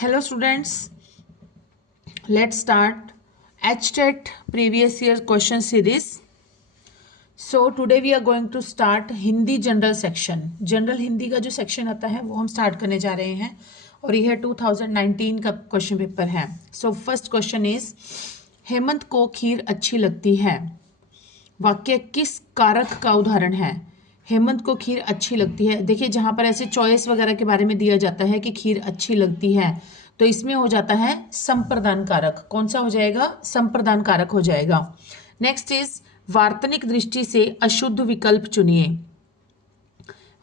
Hello students, let's start HTET previous year question series. So today we are going to start Hindi general section. General Hindi का जो section आता है वो हम start करने जा रहे हैं और यह 2019 का क्वेश्चन पेपर है. So first question is Hemant को खीर अच्छी लगती है. वाक्य किस कारक का उदाहरण है? हेमंत को खीर अच्छी लगती है. देखिए जहाँ पर ऐसे चॉइस वगैरह के बारे में दिया जाता है कि खीर अच्छी लगती है तो इसमें हो जाता है संप्रदान कारक. कौन सा हो जाएगा? संप्रदान कारक हो जाएगा. नेक्स्ट इज वार्तनिक दृष्टि से अशुद्ध विकल्प चुनिए.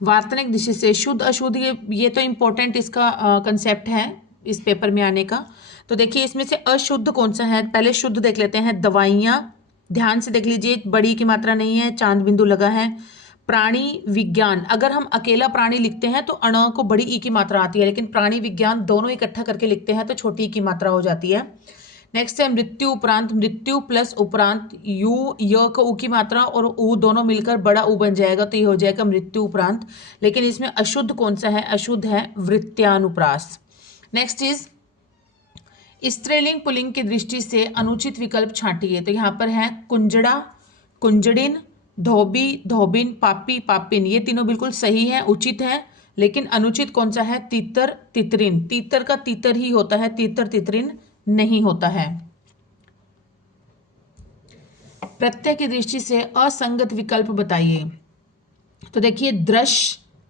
वार्तनिक दृष्टि से शुद्ध अशुद्ध ये तो इंपॉर्टेंट इसका कंसेप्ट है इस पेपर में आने का. तो देखिए इसमें से अशुद्ध कौन सा है? पहले शुद्ध देख लेते हैं. दवाइयाँ, ध्यान से देख लीजिए, बड़ी की मात्रा नहीं है, चांद बिंदु लगा है. प्राणी विज्ञान, अगर हम अकेला प्राणी लिखते हैं तो अण को बड़ी ई की मात्रा आती है, लेकिन प्राणी विज्ञान दोनों इकट्ठा करके लिखते हैं तो छोटी ई की मात्रा हो जाती है. नेक्स्ट है मृत्यु उपरांत. मृत्यु प्लस उपरांत यू य को ऊ की मात्रा और ऊ दोनों मिलकर बड़ा ऊ बन जाएगा तो ये हो जाएगा मृत्यु उपरांत. लेकिन इसमें अशुद्ध कौन सा है? अशुद्ध है वृत्त्यानुप्रास. नेक्स्ट इज स्त्रीलिंग पुल्लिंग की दृष्टि से अनुचित विकल्प छांटिए. तो यहाँ पर है कुंजड़ा, कुंजड़िन, धोबी, धोबिन, पापी, पापिन. ये तीनों बिल्कुल सही है, उचित है. लेकिन अनुचित कौन सा है? तीतर, तितरिन. तीतर का तीतर ही होता है, तीतर तितरिन नहीं होता है. प्रत्यय की दृष्टि से असंगत विकल्प बताइए. तो देखिए दृश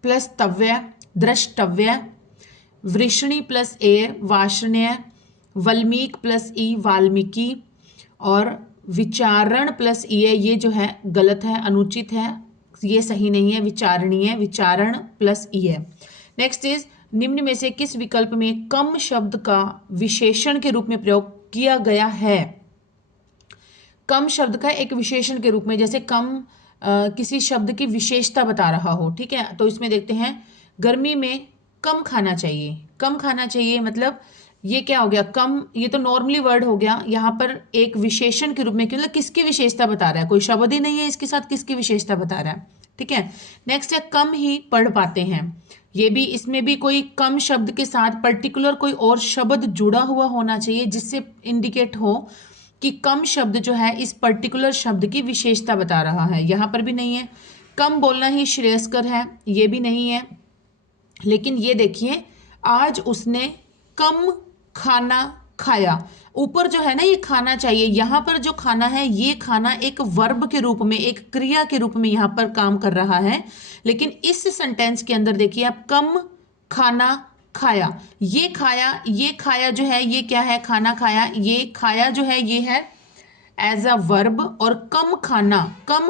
प्लस तव्य, द्रष्टव्य. वृष्णि प्लस ए, वार्ष्ण्य. वल्मीक प्लस ई, वाल्मीकि. और विचारण प्लस ई, ये जो है गलत है, अनुचित है, ये सही नहीं है. विचारणीय, विचारण प्लस ई है. नेक्स्ट इज निम्न में से किस विकल्प में कम शब्द का विशेषण के रूप में प्रयोग किया गया है? कम शब्द का एक विशेषण के रूप में, जैसे कम किसी शब्द की विशेषता बता रहा हो, ठीक है. तो इसमें देखते हैं गर्मी में कम खाना चाहिए. कम खाना चाहिए मतलब ये क्या हो गया? कम, ये तो नॉर्मली वर्ड हो गया. यहाँ पर एक विशेषण के रूप में, मतलब किसकी विशेषता बता रहा है? कोई शब्द ही नहीं है इसके साथ, किसकी विशेषता बता रहा है, ठीक है. नेक्स्ट है कम ही पढ़ पाते हैं. ये भी, इसमें भी कोई कम शब्द के साथ पर्टिकुलर कोई और शब्द जुड़ा हुआ होना चाहिए जिससे इंडिकेट हो कि कम शब्द जो है इस पर्टिकुलर शब्द की विशेषता बता रहा है. यहाँ पर भी नहीं है. कम बोलना ही श्रेयस्कर है, ये भी नहीं है. लेकिन ये देखिए आज उसने कम खाना खाया. ऊपर जो है ना ये खाना चाहिए, यहाँ पर जो खाना है ये खाना एक वर्ब के रूप में, एक क्रिया के रूप में यहाँ पर काम कर रहा है. लेकिन इस सेंटेंस के अंदर देखिए आप, कम खाना खाया. ये खाया जो है ये क्या है? खाना खाया. ये खाया जो है ये है एज अ वर्ब. और कम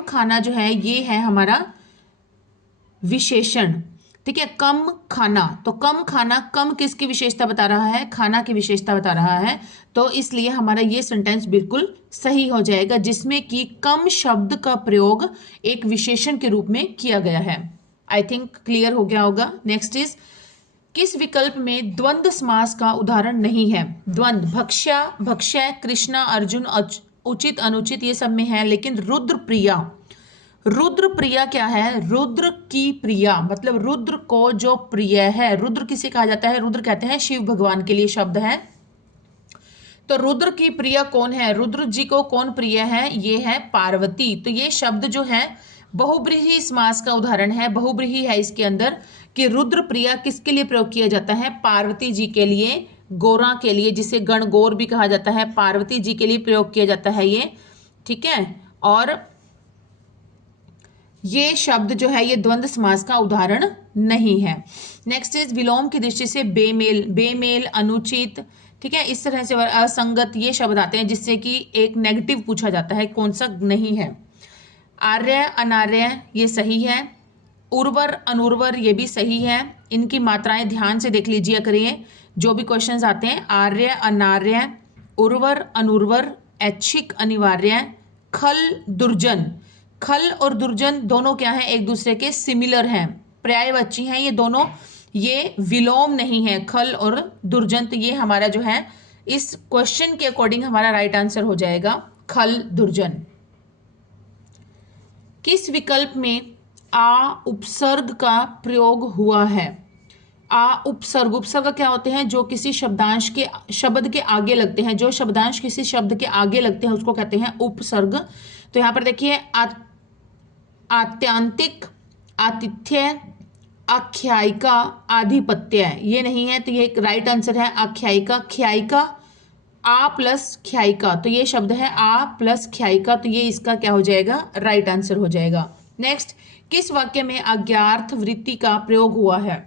खाना जो है ये है हमारा विशेषण, ठीक है. कम खाना, तो कम खाना, कम किसकी विशेषता बता रहा है? खाना की विशेषता बता रहा है. तो इसलिए हमारा ये सेंटेंस बिल्कुल सही हो जाएगा जिसमें कि कम शब्द का प्रयोग एक विशेषण के रूप में किया गया है. आई थिंक क्लियर हो गया होगा. नेक्स्ट इज किस विकल्प में द्वंद्व समास का उदाहरण नहीं है? द्वंद्व, भक्ष्या, भक्ष्य, कृष्णा, अर्जुन, उचित, अनुचित, ये सब में है. लेकिन रुद्र प्रिया, रुद्र प्रिया क्या है? रुद्र की प्रिया, मतलब रुद्र को जो प्रिय है. रुद्र किसे कहा जाता है? रुद्र कहते हैं शिव भगवान के लिए शब्द है. तो रुद्र की प्रिया कौन है? रुद्र जी को कौन प्रिय है? ये है पार्वती. तो ये शब्द जो है बहुब्रीहि समास का उदाहरण है. बहुब्रीहि है इसके अंदर कि रुद्र प्रिया किसके लिए प्रयोग किया जाता है? पार्वती जी के लिए, गोरा के लिए, जिसे गणगौर भी कहा जाता है, पार्वती जी के लिए प्रयोग किया जाता है ये, ठीक है. और ये शब्द जो है ये द्वंद्व समास का उदाहरण नहीं है. नेक्स्ट इज विलोम की दृष्टि से बेमेल, बेमेल, अनुचित, ठीक है, इस तरह से असंगत ये शब्द आते हैं जिससे कि एक नेगेटिव पूछा जाता है, कौन सा नहीं है. आर्य, अनार्य, ये सही है. उर्वर, अनुर्वर, ये भी सही है. इनकी मात्राएं ध्यान से देख लीजिए करिए जो भी क्वेश्चंस आते हैं. आर्य, अनार्य, उर्वर, अनुर्वर, ऐच्छिक, अनिवार्य. खल, दुर्जन. खल और दुर्जन दोनों क्या हैं? एक दूसरे के सिमिलर हैं, पर्यायवाची हैं ये दोनों. ये विलोम नहीं है खल और दुर्जन. तो ये हमारा जो है इस क्वेश्चन के अकॉर्डिंग हमारा राइट आंसर हो जाएगा खल, दुर्जन. किस विकल्प में आ उपसर्ग का प्रयोग हुआ है? उपसर्ग, उपसर्ग क्या होते हैं, जो किसी शब्दांश के शब्द के आगे लगते हैं, जो शब्दांश किसी शब्द के आगे लगते हैं उसको कहते हैं उपसर्ग। तो यहाँ पर देखिए आत्यांतिक, आतिथ्य, आख्यायिका, आधिपत्य, ये नहीं है तो ये एक राइट आंसर है आख्यायिका। ख्यायिका, आ प्लस ख्यायिका, तो ये शब्द है आ प्लस ख्यायिका, तो ये इसका क्या हो जाएगा, राइट आंसर हो जाएगा। नेक्स्ट, किस वाक्य में आज्ञार्थ वृत्ति का प्रयोग हुआ है,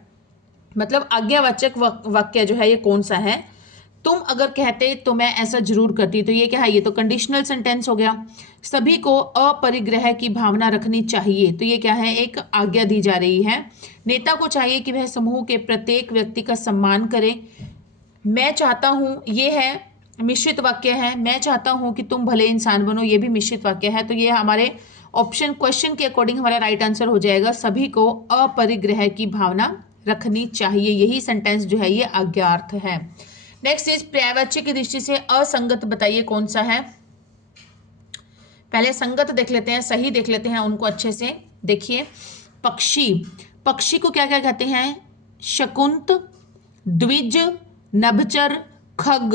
मतलब आज्ञावाचक वाक्य जो है ये कौन सा है। तुम अगर कहते तो मैं ऐसा जरूर करती, तो ये क्या है, ये तो कंडीशनल सेंटेंस हो गया। सभी को अपरिग्रह की भावना रखनी चाहिए, तो ये क्या है, एक आज्ञा दी जा रही है। नेता को चाहिए कि वह समूह के प्रत्येक व्यक्ति का सम्मान करे। मैं चाहता हूं, ये है मिश्रित वाक्य है। मैं चाहता हूं कि तुम भले इंसान बनो, ये भी मिश्रित वाक्य है। तो ये हमारे ऑप्शन क्वेश्चन के अकॉर्डिंग हमारा राइट आंसर हो जाएगा, सभी को अपरिग्रह की भावना रखनी चाहिए। यही सेंटेंस जो है ये आज्ञार्थ है। नेक्स्ट इज पर्यायवाची की दृष्टि से असंगत बताइए कौन सा है। पहले संगत देख लेते हैं, सही देख लेते हैं उनको अच्छे से। देखिए पक्षी, पक्षी को क्या क्या कहते हैं, शकुंत, द्विज, नभचर, खग।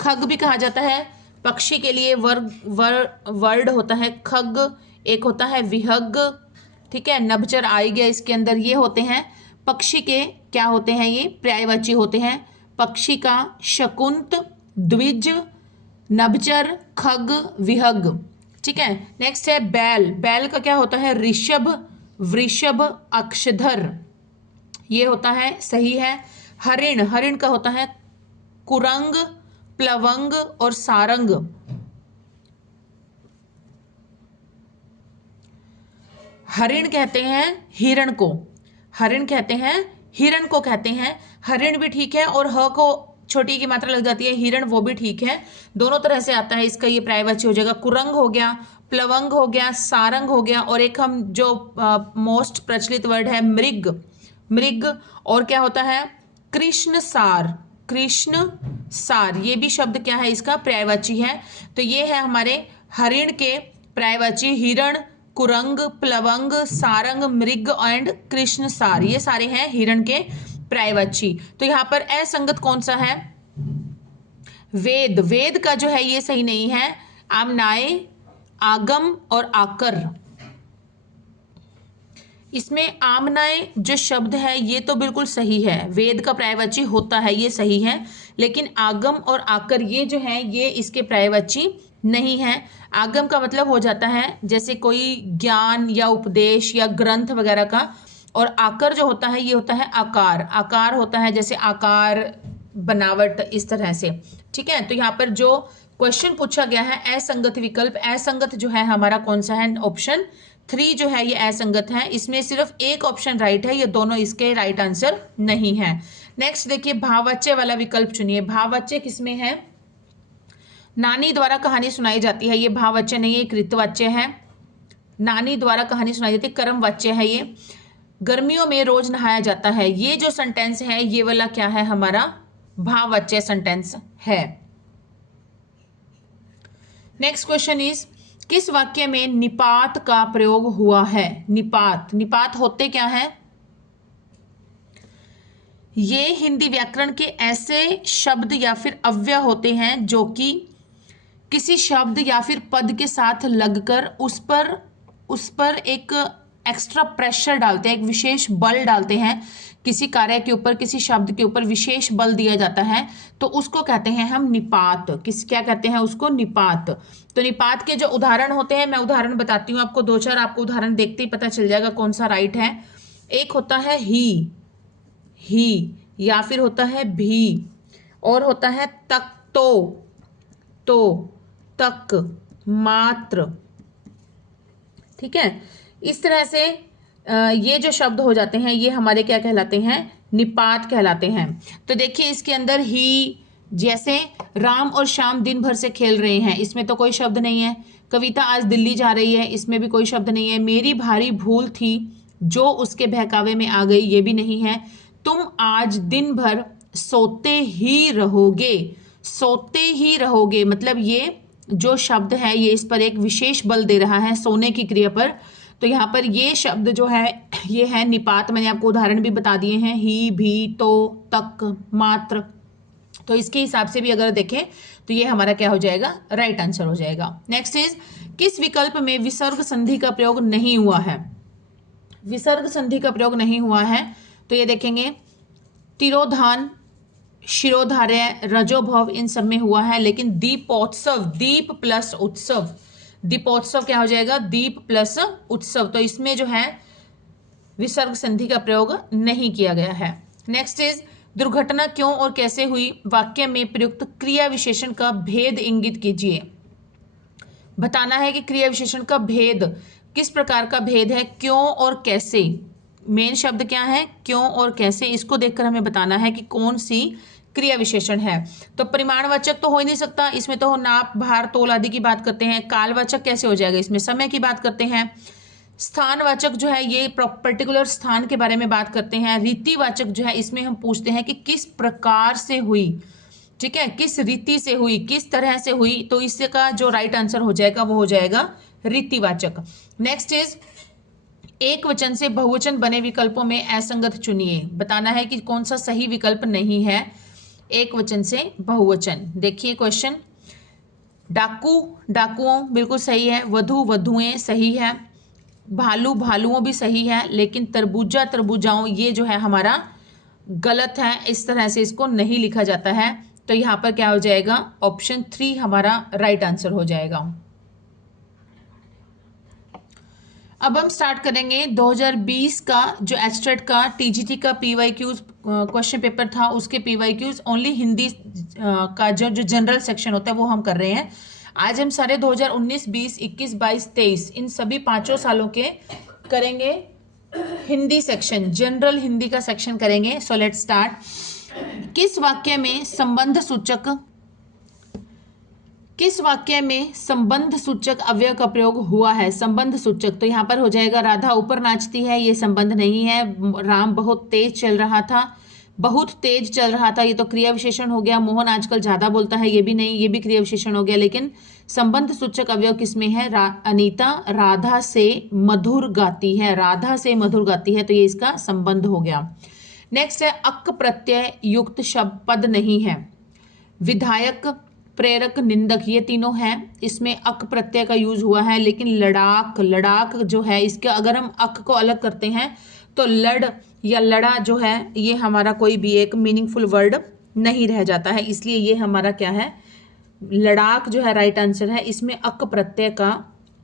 खग भी कहा जाता है, पक्षी के लिए वर्ड होता है खग, एक होता है विहग, ठीक है, नभचर आ गया इसके अंदर। ये होते हैं पक्षी के क्या होते हैं, ये पर्यायवाची होते हैं। पक्षी का शकुंत, द्विज, नभचर, खग, विहग, ठीक है। नेक्स्ट है बैल, बैल का क्या होता है, ऋषभ, वृषभ, अक्षधर, ये होता है, सही है। हरिण, हरिण का होता है कुरंग, प्लवंग और सारंग। हरिण कहते हैं हिरण को, हरिण कहते हैं हिरण को कहते हैं। हरिण भी ठीक है और ह को छोटी की मात्रा लग जाती है, हिरण वो भी ठीक है, दोनों तरह से आता है। इसका ये पर्यायवाची हो जाएगा, कुरंग हो गया, प्लवंग हो गया, सारंग हो गया, और एक हम जो मोस्ट प्रचलित वर्ड है मृग, मृग, और क्या होता है कृष्ण सार, कृष्ण सार, ये भी शब्द क्या है, इसका पर्यायवाची है। तो ये है हमारे हरिण के पर्यायवाची, हिरण, कुरंग, प्लवंग, सारंग, मृग एंड कृष्ण सार, ये सारे हैं हिरण के पर्यायवाची। तो यहाँ पर असंगत कौन सा है, वेद, वेद का जो है ये सही नहीं है। आमनाए, आगम और आकर, इसमें आमनाए जो शब्द है ये तो बिल्कुल सही है, वेद का पर्यायवाची होता है, ये सही है। लेकिन आगम और आकर ये जो है ये इसके पर्यायवाची नहीं है। आगम का मतलब हो जाता है जैसे कोई ज्ञान या उपदेश या ग्रंथ वगैरह का, और आकर जो होता है ये होता है आकार, आकार होता है जैसे आकार, बनावट, इस तरह से, ठीक है। तो यहाँ पर जो क्वेश्चन पूछा गया है असंगत विकल्प, असंगत जो है हमारा कौन सा है, ऑप्शन 3 जो है ये असंगत है। इसमें सिर्फ एक ऑप्शन राइट है, ये दोनों इसके राइट आंसर नहीं है। नेक्स्ट देखिए भाववाच्य वाला विकल्प चुनिए। भाववाच्य किसमें है, नानी द्वारा कहानी सुनाई जाती है, ये भाववाच्य नहीं है, कृतवाच्य है। नानी द्वारा कहानी सुनाई जाती है, कर्मवाच्य है ये। गर्मियों में रोज नहाया जाता है, ये जो सेंटेंस है ये वाला क्या है, हमारा भाववाच्य सेंटेंस है। नेक्स्ट क्वेश्चन इज किस वाक्य में निपात का प्रयोग हुआ है। निपात, निपात होते क्या है, ये हिंदी व्याकरण के ऐसे शब्द या फिर अव्यय होते हैं जो कि किसी शब्द या फिर पद के साथ लगकर उस पर एक एक्स्ट्रा प्रेशर डालते हैं, एक विशेष बल डालते हैं। किसी कार्य के ऊपर, किसी शब्द के ऊपर विशेष बल दिया जाता है तो उसको कहते हैं हम निपात। क्या कहते हैं उसको, निपात। तो निपात के जो उदाहरण होते हैं, मैं उदाहरण बताती हूँ आपको, 2-4 आपको उदाहरण देखते ही पता चल जाएगा कौन सा राइट है। एक होता है ही, या फिर होता है भी, और होता है तक, तो, तक, मात्र, ठीक है। इस तरह से ये जो शब्द हो जाते हैं ये हमारे क्या कहलाते हैं, निपात कहलाते हैं। तो देखिए इसके अंदर ही, जैसे राम और श्याम दिन भर से खेल रहे हैं, इसमें तो कोई शब्द नहीं है। कविता आज दिल्ली जा रही है, इसमें भी कोई शब्द नहीं है। मेरी भारी भूल थी जो उसके बहकावे में आ गई, ये भी नहीं है। तुम आज दिन भर सोते ही रहोगे, सोते ही रहोगे, मतलब ये जो शब्द है ये इस पर एक विशेष बल दे रहा है, सोने की क्रिया पर। तो यहाँ पर ये शब्द जो है ये है निपात। मैंने आपको उदाहरण भी बता दिए हैं, ही, भी, तो, तक, मात्र। तो इसके हिसाब से भी अगर देखें तो ये हमारा क्या हो जाएगा, राइट आंसर हो जाएगा। नेक्स्ट इज, किस विकल्प में विसर्ग संधि का प्रयोग नहीं हुआ है? विसर्ग संधि का प्रयोग नहीं हुआ है तो ये देखेंगे तिरोधान, शिरोधार्य, रजोभव, इन सब में हुआ है, लेकिन दीपोत्सव, दीप प्लस उत्सव, दीपोत्सव क्या हो जाएगा, दीप प्लस उत्सव, तो इसमें जो है विसर्ग संधि का प्रयोग नहीं किया गया है। नेक्स्ट इज, दुर्घटना क्यों और कैसे हुई, वाक्य में प्रयुक्त क्रिया विशेषण का भेद इंगित कीजिए। बताना है कि क्रिया विशेषण का भेद किस प्रकार का भेद है, क्यों और कैसे। मेन शब्द क्या है, क्यों और कैसे, इसको देखकर हमें बताना है कि कौन सी क्रिया विशेषण है। तो परिमाणवाचक तो हो ही नहीं सकता, इसमें तो नाप, भार, तोल आदि की बात करते हैं। कालवाचक कैसे हो जाएगा, इसमें समय की बात करते हैं। स्थानवाचक जो है ये पर्टिकुलर स्थान के बारे में बात करते हैं। रीतिवाचक जो है इसमें हम पूछते हैं कि किस प्रकार से हुई, ठीक है, किस रीति से हुई, किस तरह से हुई, तो इसका जो राइट आंसर हो जाएगा वो हो जाएगा रीतिवाचक। नेक्स्ट इज, एक वचन से बहुवचन बने विकल्पों में असंगत चुनिए। बताना है कि कौन सा सही विकल्प नहीं है एक वचन से बहुवचन। देखिए क्वेश्चन, डाकू, डाकुओं बिल्कुल सही है, वधु, वधुएं सही है, भालू, भालुओं भी सही है, लेकिन तरबूजा, तरबूजाओं ये जो है हमारा गलत है, इस तरह से इसको नहीं लिखा जाता है। तो यहाँ पर क्या हो जाएगा, ऑप्शन 3 हमारा राइट आंसर हो जाएगा। अब हम स्टार्ट करेंगे 2020 का जो एब्स्ट्रैक्ट का टीजीटी का पीवाईक्यूज क्वेश्चन पेपर था, उसके पीवाईक्यूज ओनली हिंदी का जो जनरल सेक्शन होता है वो हम कर रहे हैं। आज हम सारे 2019, 20, 21, 22, 23 इन सभी 5 सालों के करेंगे हिंदी सेक्शन, जनरल हिंदी का सेक्शन करेंगे। So let's start. किस वाक्य में संबंध सूचक अव्यय का प्रयोग हुआ है? संबंध सूचक, तो यहाँ पर हो जाएगा राधा ऊपर नाचती है, ये संबंध नहीं है। राम बहुत तेज चल रहा था, बहुत तेज चल रहा था, ये तो क्रिया विशेषण हो गया। मोहन आजकल ज्यादा बोलता है, ये भी नहीं, ये भी क्रिया विशेषण हो गया। लेकिन संबंध सूचक अवयव किसमें है? अनीता राधा से मधुर गाती है, राधा से मधुर गाती है, तो ये इसका संबंध हो गया। नेक्स्ट है, अक प्रत्यय युक्त शब्द पद नहीं है। विधायक, प्रेरक, निंदक ये तीनों हैं, इसमें अक प्रत्यय का यूज हुआ है। लेकिन लड़ाक, लड़ाक जो है इसके अगर हम अक को अलग करते हैं तो लड़ या लड़ा जो है ये हमारा कोई भी एक मीनिंगफुल वर्ड नहीं रह जाता है, इसलिए ये हमारा क्या है, लड़ाक जो है राइट आंसर है। इसमें अक प्रत्यय का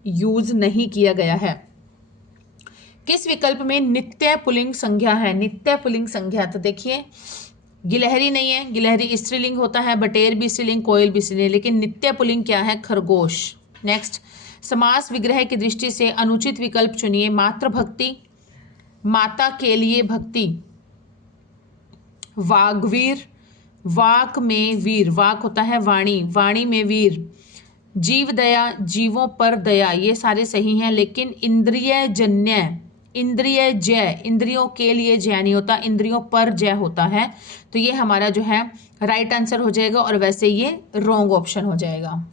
यूज नहीं किया गया है। किस विकल्प में नित्य पुल्लिंग संज्ञा है? नित्य पुल्लिंग संज्ञा, तो देखिए गिलहरी नहीं है, गिलहरी स्त्रीलिंग होता है, बटेर भी स्त्रीलिंग, कोयल भी स्त्रीलिंग, लेकिन नित्य पुल्लिंग क्या है? खरगोश। नेक्स्ट, समास विग्रह की दृष्टि से अनुचित विकल्प चुनिए। मातृभक्ति, माता के लिए भक्ति, वाग्वीर, वाक में वीर, वाक होता है वाणी, वाणी में वीर, जीव दया, जीवों पर दया, ये सारे सही हैं। लेकिन इंद्रिय जन्य, इंद्रिय जय, इंद्रियों के लिए जय नहीं होता, इंद्रियों पर जय होता है, तो ये हमारा जो है राइट आंसर हो जाएगा, और वैसे ये रॉन्ग ऑप्शन हो जाएगा।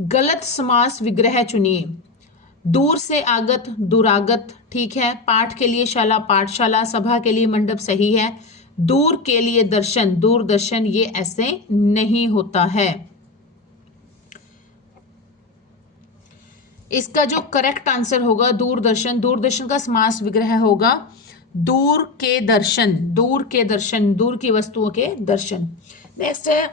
गलत समास विग्रह चुनिए। दूर से आगत, दुरागत, ठीक है। पाठ के लिए शाला, पाठशाला, सभा के लिए मंडप सही है। दूर के लिए दर्शन, दूरदर्शन, ये ऐसे नहीं होता है। इसका जो करेक्ट आंसर होगा दूरदर्शन, दूरदर्शन का समास विग्रह होगा दूर के दर्शन, दूर के दर्शन, दूर की वस्तुओं के दर्शन। नेक्स्ट है,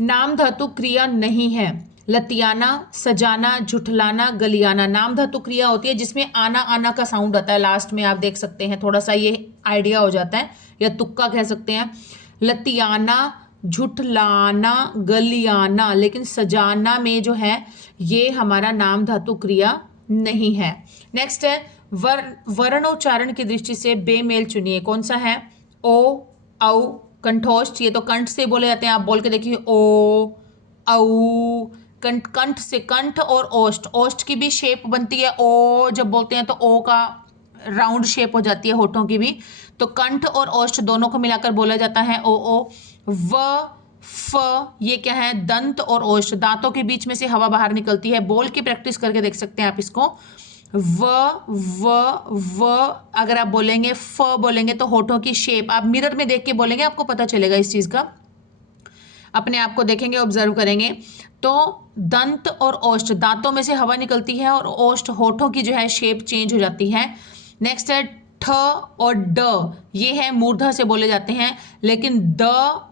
नाम धातु क्रिया नहीं है। लतियाना, सजाना, झुठलाना, गलियाना, नाम धातु क्रिया होती है जिसमें आना आना का साउंड आता है लास्ट में, आप देख सकते हैं, थोड़ा सा ये आइडिया हो जाता है या तुक्का कह सकते हैं। लतियाना, झुठलाना, गलियाना, लेकिन सजाना में जो है ये हमारा नाम धातु क्रिया नहीं है। नेक्स्ट है, वर्णोच्चारण की दृष्टि से बेमेल चुनिए। कौन सा है? ओ, औ, कंठोष्ठ, ये तो कंठ से बोले जाते हैं, आप बोल के देखिए ओ, औ, कंठ से, कंठ और ओष्ठ, ओष्ठ की भी शेप बनती है ओ, जब बोलते हैं तो ओ का राउंड शेप हो जाती है होठों की भी, तो कंठ और ओष्ठ दोनों को मिलाकर बोला जाता है ओ ओ। व, फ, ये क्या है, दंत और ओष्ठ, दांतों के बीच में से हवा बाहर निकलती है। बोल के प्रैक्टिस करके देख सकते हैं आप इसको। व व व, अगर आप बोलेंगे फ बोलेंगे तो होठों की शेप आप मिरर में देख के बोलेंगे, आपको पता चलेगा इस चीज का। अपने आप को देखेंगे, ऑब्जर्व करेंगे तो दंत और ओष्ठ, दांतों में से हवा निकलती है और ओष्ठ, होठों की जो है शेप चेंज हो जाती है। नेक्स्ट है ठ और ड, ये है मूर्धा से बोले जाते हैं, लेकिन द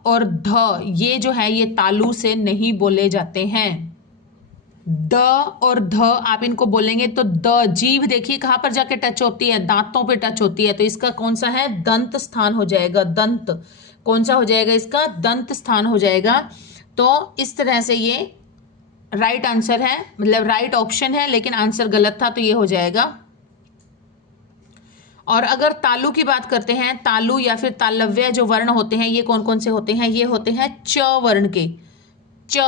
और ध ये जो है ये तालु से नहीं बोले जाते हैं। द और ध आप इनको बोलेंगे तो द, जीभ देखिए कहां पर जाके टच होती है, दांतों पे टच होती है, तो इसका कौन सा है, दंत स्थान हो जाएगा। दंत कौन सा हो जाएगा इसका, दंत स्थान हो जाएगा। तो इस तरह से ये राइट आंसर है, मतलब राइट ऑप्शन है, लेकिन आंसर गलत था, तो ये हो जाएगा। और अगर तालु की बात करते हैं, तालु या फिर तालव्य जो वर्ण होते हैं ये कौन कौन से होते हैं, ये होते हैं च वर्ण के, च,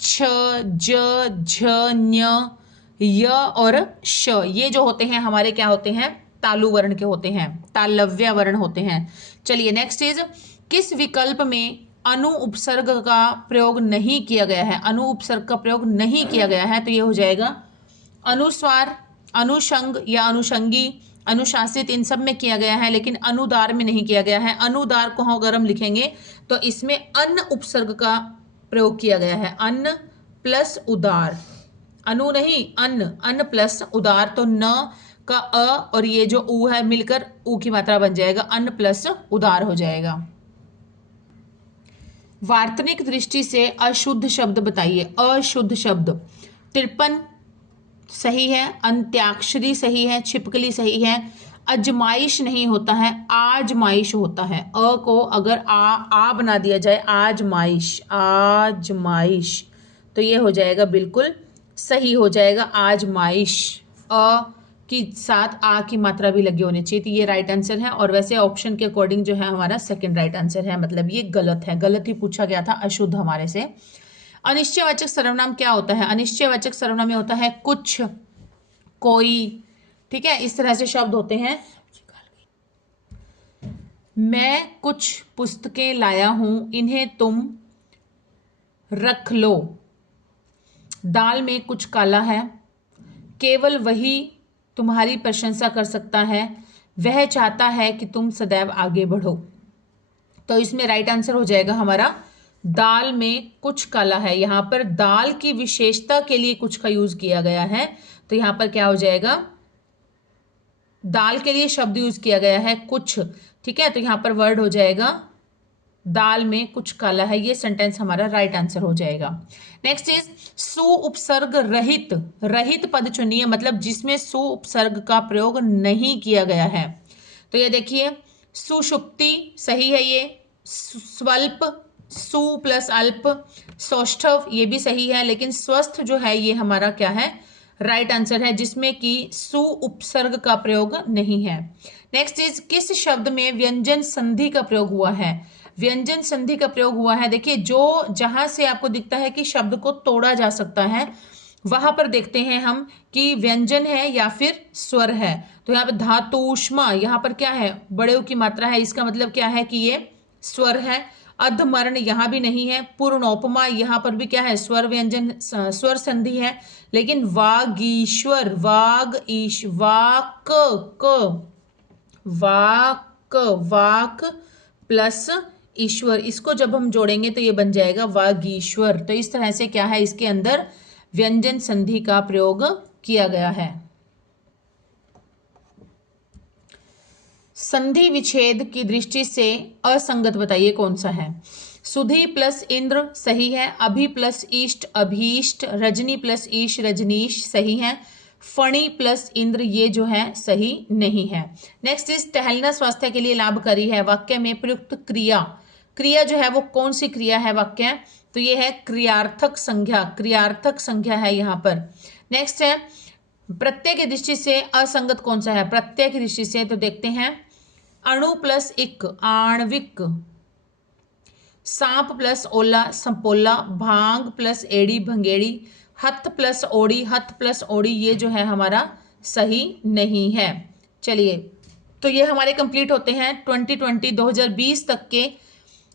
छ, ज, झ, ञ, य और श, ये जो होते हैं हमारे क्या होते हैं, तालु वर्ण के होते हैं, तालव्य वर्ण होते हैं। चलिए नेक्स्ट इज, किस विकल्प में अनु उपसर्ग का प्रयोग नहीं किया गया है, अनु उपसर्ग का प्रयोग नहीं किया गया है, तो ये हो जाएगा अनुस्वार, अनुषंग या अनुषंगी, अनुशासित, इन सब में किया गया है, लेकिन अनुदार में नहीं किया गया है। अनुदार को अगर हम लिखेंगे तो इसमें अन्न उपसर्ग का प्रयोग किया गया है, अन्न प्लस उदार, अनु नहीं अन्न, अन्न प्लस उदार, तो न का अ और ये जो उ है मिलकर उ की मात्रा बन जाएगा, अन्न प्लस उदार हो जाएगा। वार्तनिक दृष्टि से अशुद्ध शब्द बताइए। अशुद्ध शब्द, तिरपन सही है, अंत्याक्षरी सही है, छिपकली सही है, अजमाइश नहीं होता है, आजमाइश होता है। अ को अगर आ बना दिया जाए, आजमाइश, आजमाइश, तो ये हो जाएगा बिल्कुल सही हो जाएगा, आजमाइश। अ के साथ आ की मात्रा भी लगी होनी चाहिए, तो ये राइट आंसर है। और वैसे ऑप्शन के अकॉर्डिंग जो है हमारा सेकंड राइट आंसर है, मतलब ये गलत है, गलत ही पूछा गया था अशुद्ध हमारे से। अनिश्चयवाचक सर्वनाम क्या होता है, अनिश्चयवाचक सर्वनाम में होता है कुछ, कोई, ठीक है, इस तरह से शब्द होते हैं। मैं कुछ पुस्तकें लाया हूं, इन्हें तुम रख लो। दाल में कुछ काला है, केवल वही तुम्हारी प्रशंसा कर सकता है, वह चाहता है कि तुम सदैव आगे बढ़ो। तो इसमें राइट आंसर हो जाएगा हमारा दाल में कुछ काला है। यहां पर दाल की विशेषता के लिए कुछ का यूज किया गया है, तो यहां पर क्या हो जाएगा, दाल के लिए शब्द यूज किया गया है कुछ, ठीक है, तो यहां पर वर्ड हो जाएगा दाल में कुछ काला है, ये सेंटेंस हमारा राइट आंसर हो जाएगा। नेक्स्ट इज सु उपसर्ग रहित, रहित पद चुनिए, मतलब जिसमें सु उपसर्ग का प्रयोग नहीं किया गया है। तो ये देखिए सुषुप्ति सही है, ये स्वल्प, सु प्लस अल्प, सौष्ठव ये भी सही है, लेकिन स्वस्थ जो है ये हमारा क्या है, राइट आंसर है, जिसमें कि सु उपसर्ग का प्रयोग नहीं है। नेक्स्ट इज किस शब्द में व्यंजन संधि का प्रयोग हुआ है, व्यंजन संधि का प्रयोग हुआ है। देखिए जो जहां से आपको दिखता है कि शब्द को तोड़ा जा सकता है, वहां पर देखते हैं हम कि व्यंजन है या फिर स्वर है। तो यहाँ पर धातुष्मा, यहाँ पर क्या है, बड़े की मात्रा है, इसका मतलब क्या है कि ये स्वर है। अधमर्ण यहाँ भी नहीं है। पूर्णोपमा यहाँ पर भी क्या है, स्वर व्यंजन, स्वर संधि है। लेकिन वागीश्वर, वाग ईश, वाक, क, वाक, वाक प्लस ईश्वर, इसको जब हम जोड़ेंगे तो ये बन जाएगा वागीश्वर। तो इस तरह से क्या है, इसके अंदर व्यंजन संधि का प्रयोग किया गया है। संधि विच्छेद की दृष्टि से असंगत बताइए कौन सा है। सुधी प्लस इंद्र सही है, अभि प्लस इष्ट अभीष्ट, रजनी प्लस ईश रजनीश सही है, फणी प्लस इंद्र ये जो है सही नहीं है। नेक्स्ट इज टहलना स्वास्थ्य के लिए लाभकारी है। वाक्य में प्रयुक्त क्रिया, क्रिया जो है वो कौन सी क्रिया है वाक्य, तो ये है क्रियार्थक संज्ञा, क्रियार्थक संज्ञा है यहाँ पर। नेक्स्ट है प्रत्यय की दृष्टि से असंगत कौन सा है, प्रत्यय की दृष्टि से तो देखते हैं अणु प्लस इक आणविक, सांप प्लस ओला संपोला, भांग प्लस एड़ी भंगेड़ी, हथ प्लस ओड़ी, हथ प्लस ओड़ी ये जो है हमारा सही नहीं है। चलिए तो ये हमारे कंप्लीट होते हैं 2020 तक के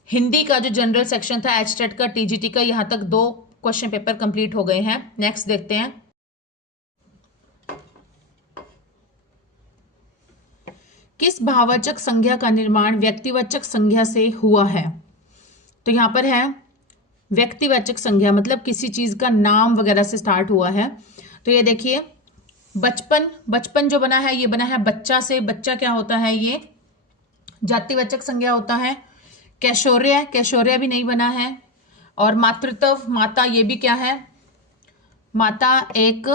हिंदी का जो जनरल सेक्शन था एचटेट का, टीजीटी का, यहां तक 2 क्वेश्चन पेपर कंप्लीट हो गए हैं। नेक्स्ट देखते हैं। किस भाववाचक संज्ञा का निर्माण व्यक्तिवाचक संज्ञा से हुआ है? तो यहां पर है व्यक्तिवाचक संज्ञा, मतलब किसी चीज का नाम वगैरह से स्टार्ट हुआ है। तो ये देखिए बचपन, बचपन जो बना है ये बना है बच्चा से। बच्चा क्या होता है? ये जातिवाचक संज्ञा होता है। कैशोर्य, कैशोर्य भी नहीं बना है। और मातृत्व, माता, ये भी क्या है? माता एक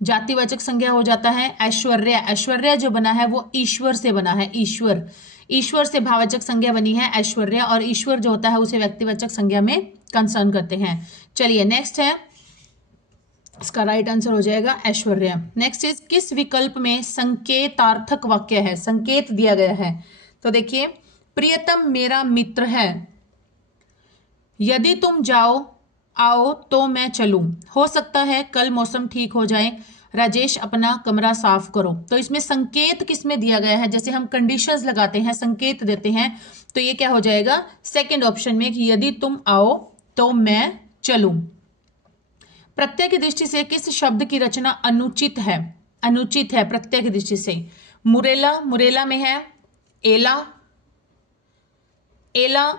जातिवाचक संज्ञा हो जाता है। ऐश्वर्य, ऐश्वर्य जो बना है वो ईश्वर से बना है। ईश्वर, ईश्वर से भाववाचक संज्ञा बनी है ऐश्वर्य, और ईश्वर जो होता है उसे व्यक्तिवाचक संज्ञा में कंसर्न करते हैं। चलिए नेक्स्ट है, इसका राइट आंसर हो जाएगा ऐश्वर्य। नेक्स्ट इज किस विकल्प में संकेतार्थक वाक्य है? संकेत दिया गया है। तो देखिए प्रियतम मेरा मित्र है, यदि तुम आओ तो मैं चलूं, हो सकता है कल मौसम ठीक हो जाए, राजेश अपना कमरा साफ करो। तो इसमें संकेत किस में दिया गया है? जैसे हम कंडीशंस लगाते हैं, संकेत देते हैं, तो ये क्या हो जाएगा? सेकंड ऑप्शन में कि यदि तुम आओ तो मैं चलूं। प्रत्यय की दृष्टि से किस शब्द की रचना अनुचित है? अनुचित है प्रत्यय की दृष्टि से। मुरेला, मुरेला में है एला, एला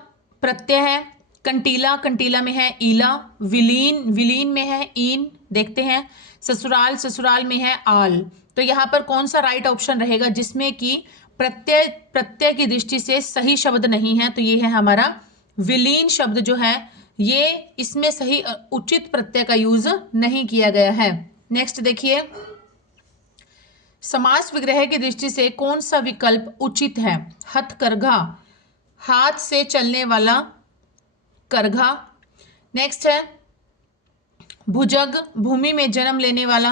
प्रत्यय है। कंटीला, कंटीला में है ईला। विलीन, विलीन में है ईन। देखते हैं ससुराल, ससुराल में है आल। तो यहां पर कौन सा राइट ऑप्शन रहेगा जिसमें कि प्रत्यय, प्रत्यय की दृष्टि से सही शब्द नहीं है? तो ये है हमारा विलीन शब्द जो है ये, इसमें सही उचित प्रत्यय का यूज नहीं किया गया है। नेक्स्ट देखिए समास विग्रह की दृष्टि से कौन सा विकल्प उचित है? हथकरघा, हाथ से चलने वाला करघा। नेक्स्ट है भुजग, भूमि में जन्म लेने वाला।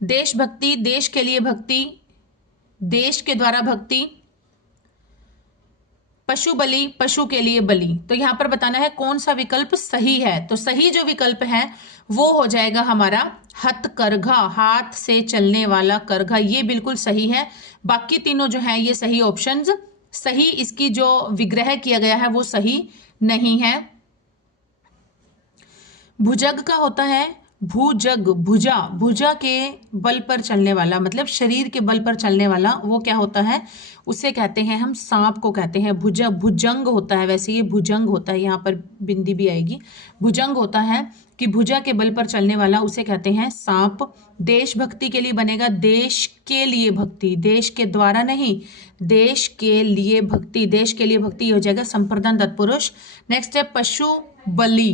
देशभक्ति, देश के लिए भक्ति, देश के द्वारा भक्ति। पशु बलि, पशु के लिए बलि। तो यहां पर बताना है कौन सा विकल्प सही है। तो सही जो विकल्प है वो हो जाएगा हमारा हथकरघा, हाथ से चलने वाला करघा, ये बिल्कुल सही है। बाकी तीनों जो है ये सही ऑप्शंस, सही इसकी जो विग्रह किया गया है वो सही नहीं है। भुजग का होता है भूजग, भुजा, भुजा के बल पर चलने वाला, मतलब शरीर के बल पर चलने वाला, वो क्या होता है? उसे कहते हैं हम सांप को कहते हैं भुजग, भुजंग होता है। वैसे ये भुजंग होता है, यहाँ पर बिंदी भी आएगी। भुजंग होता है कि भुजा के बल पर चलने वाला, उसे कहते हैं सांप। देशभक्ति के लिए बनेगा देश के लिए भक्ति, देश के द्वारा नहीं, देश के लिए भक्ति, देश के लिए भक्ति हो जाएगा संप्रदान तत्पुरुष। नेक्स्ट है पशु बलि,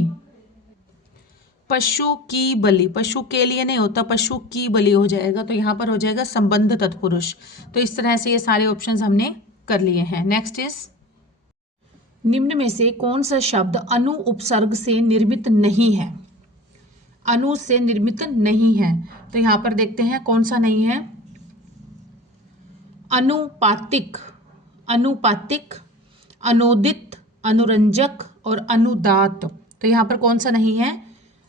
पशु की बलि, पशु के लिए नहीं होता, पशु की बलि हो जाएगा। तो यहाँ पर हो जाएगा संबंध तत्पुरुष। तो इस तरह से ये सारे ऑप्शंस हमने कर लिए हैं। नेक्स्ट इज निम्न में से कौन सा शब्द अनु उपसर्ग से निर्मित नहीं है? अनु से निर्मित नहीं है। तो यहाँ पर देखते हैं कौन सा नहीं है। अनुपातिक, अनुपातिक, अनुदित, अनुरंजक और अनुदात। तो यहाँ पर कौन सा नहीं है?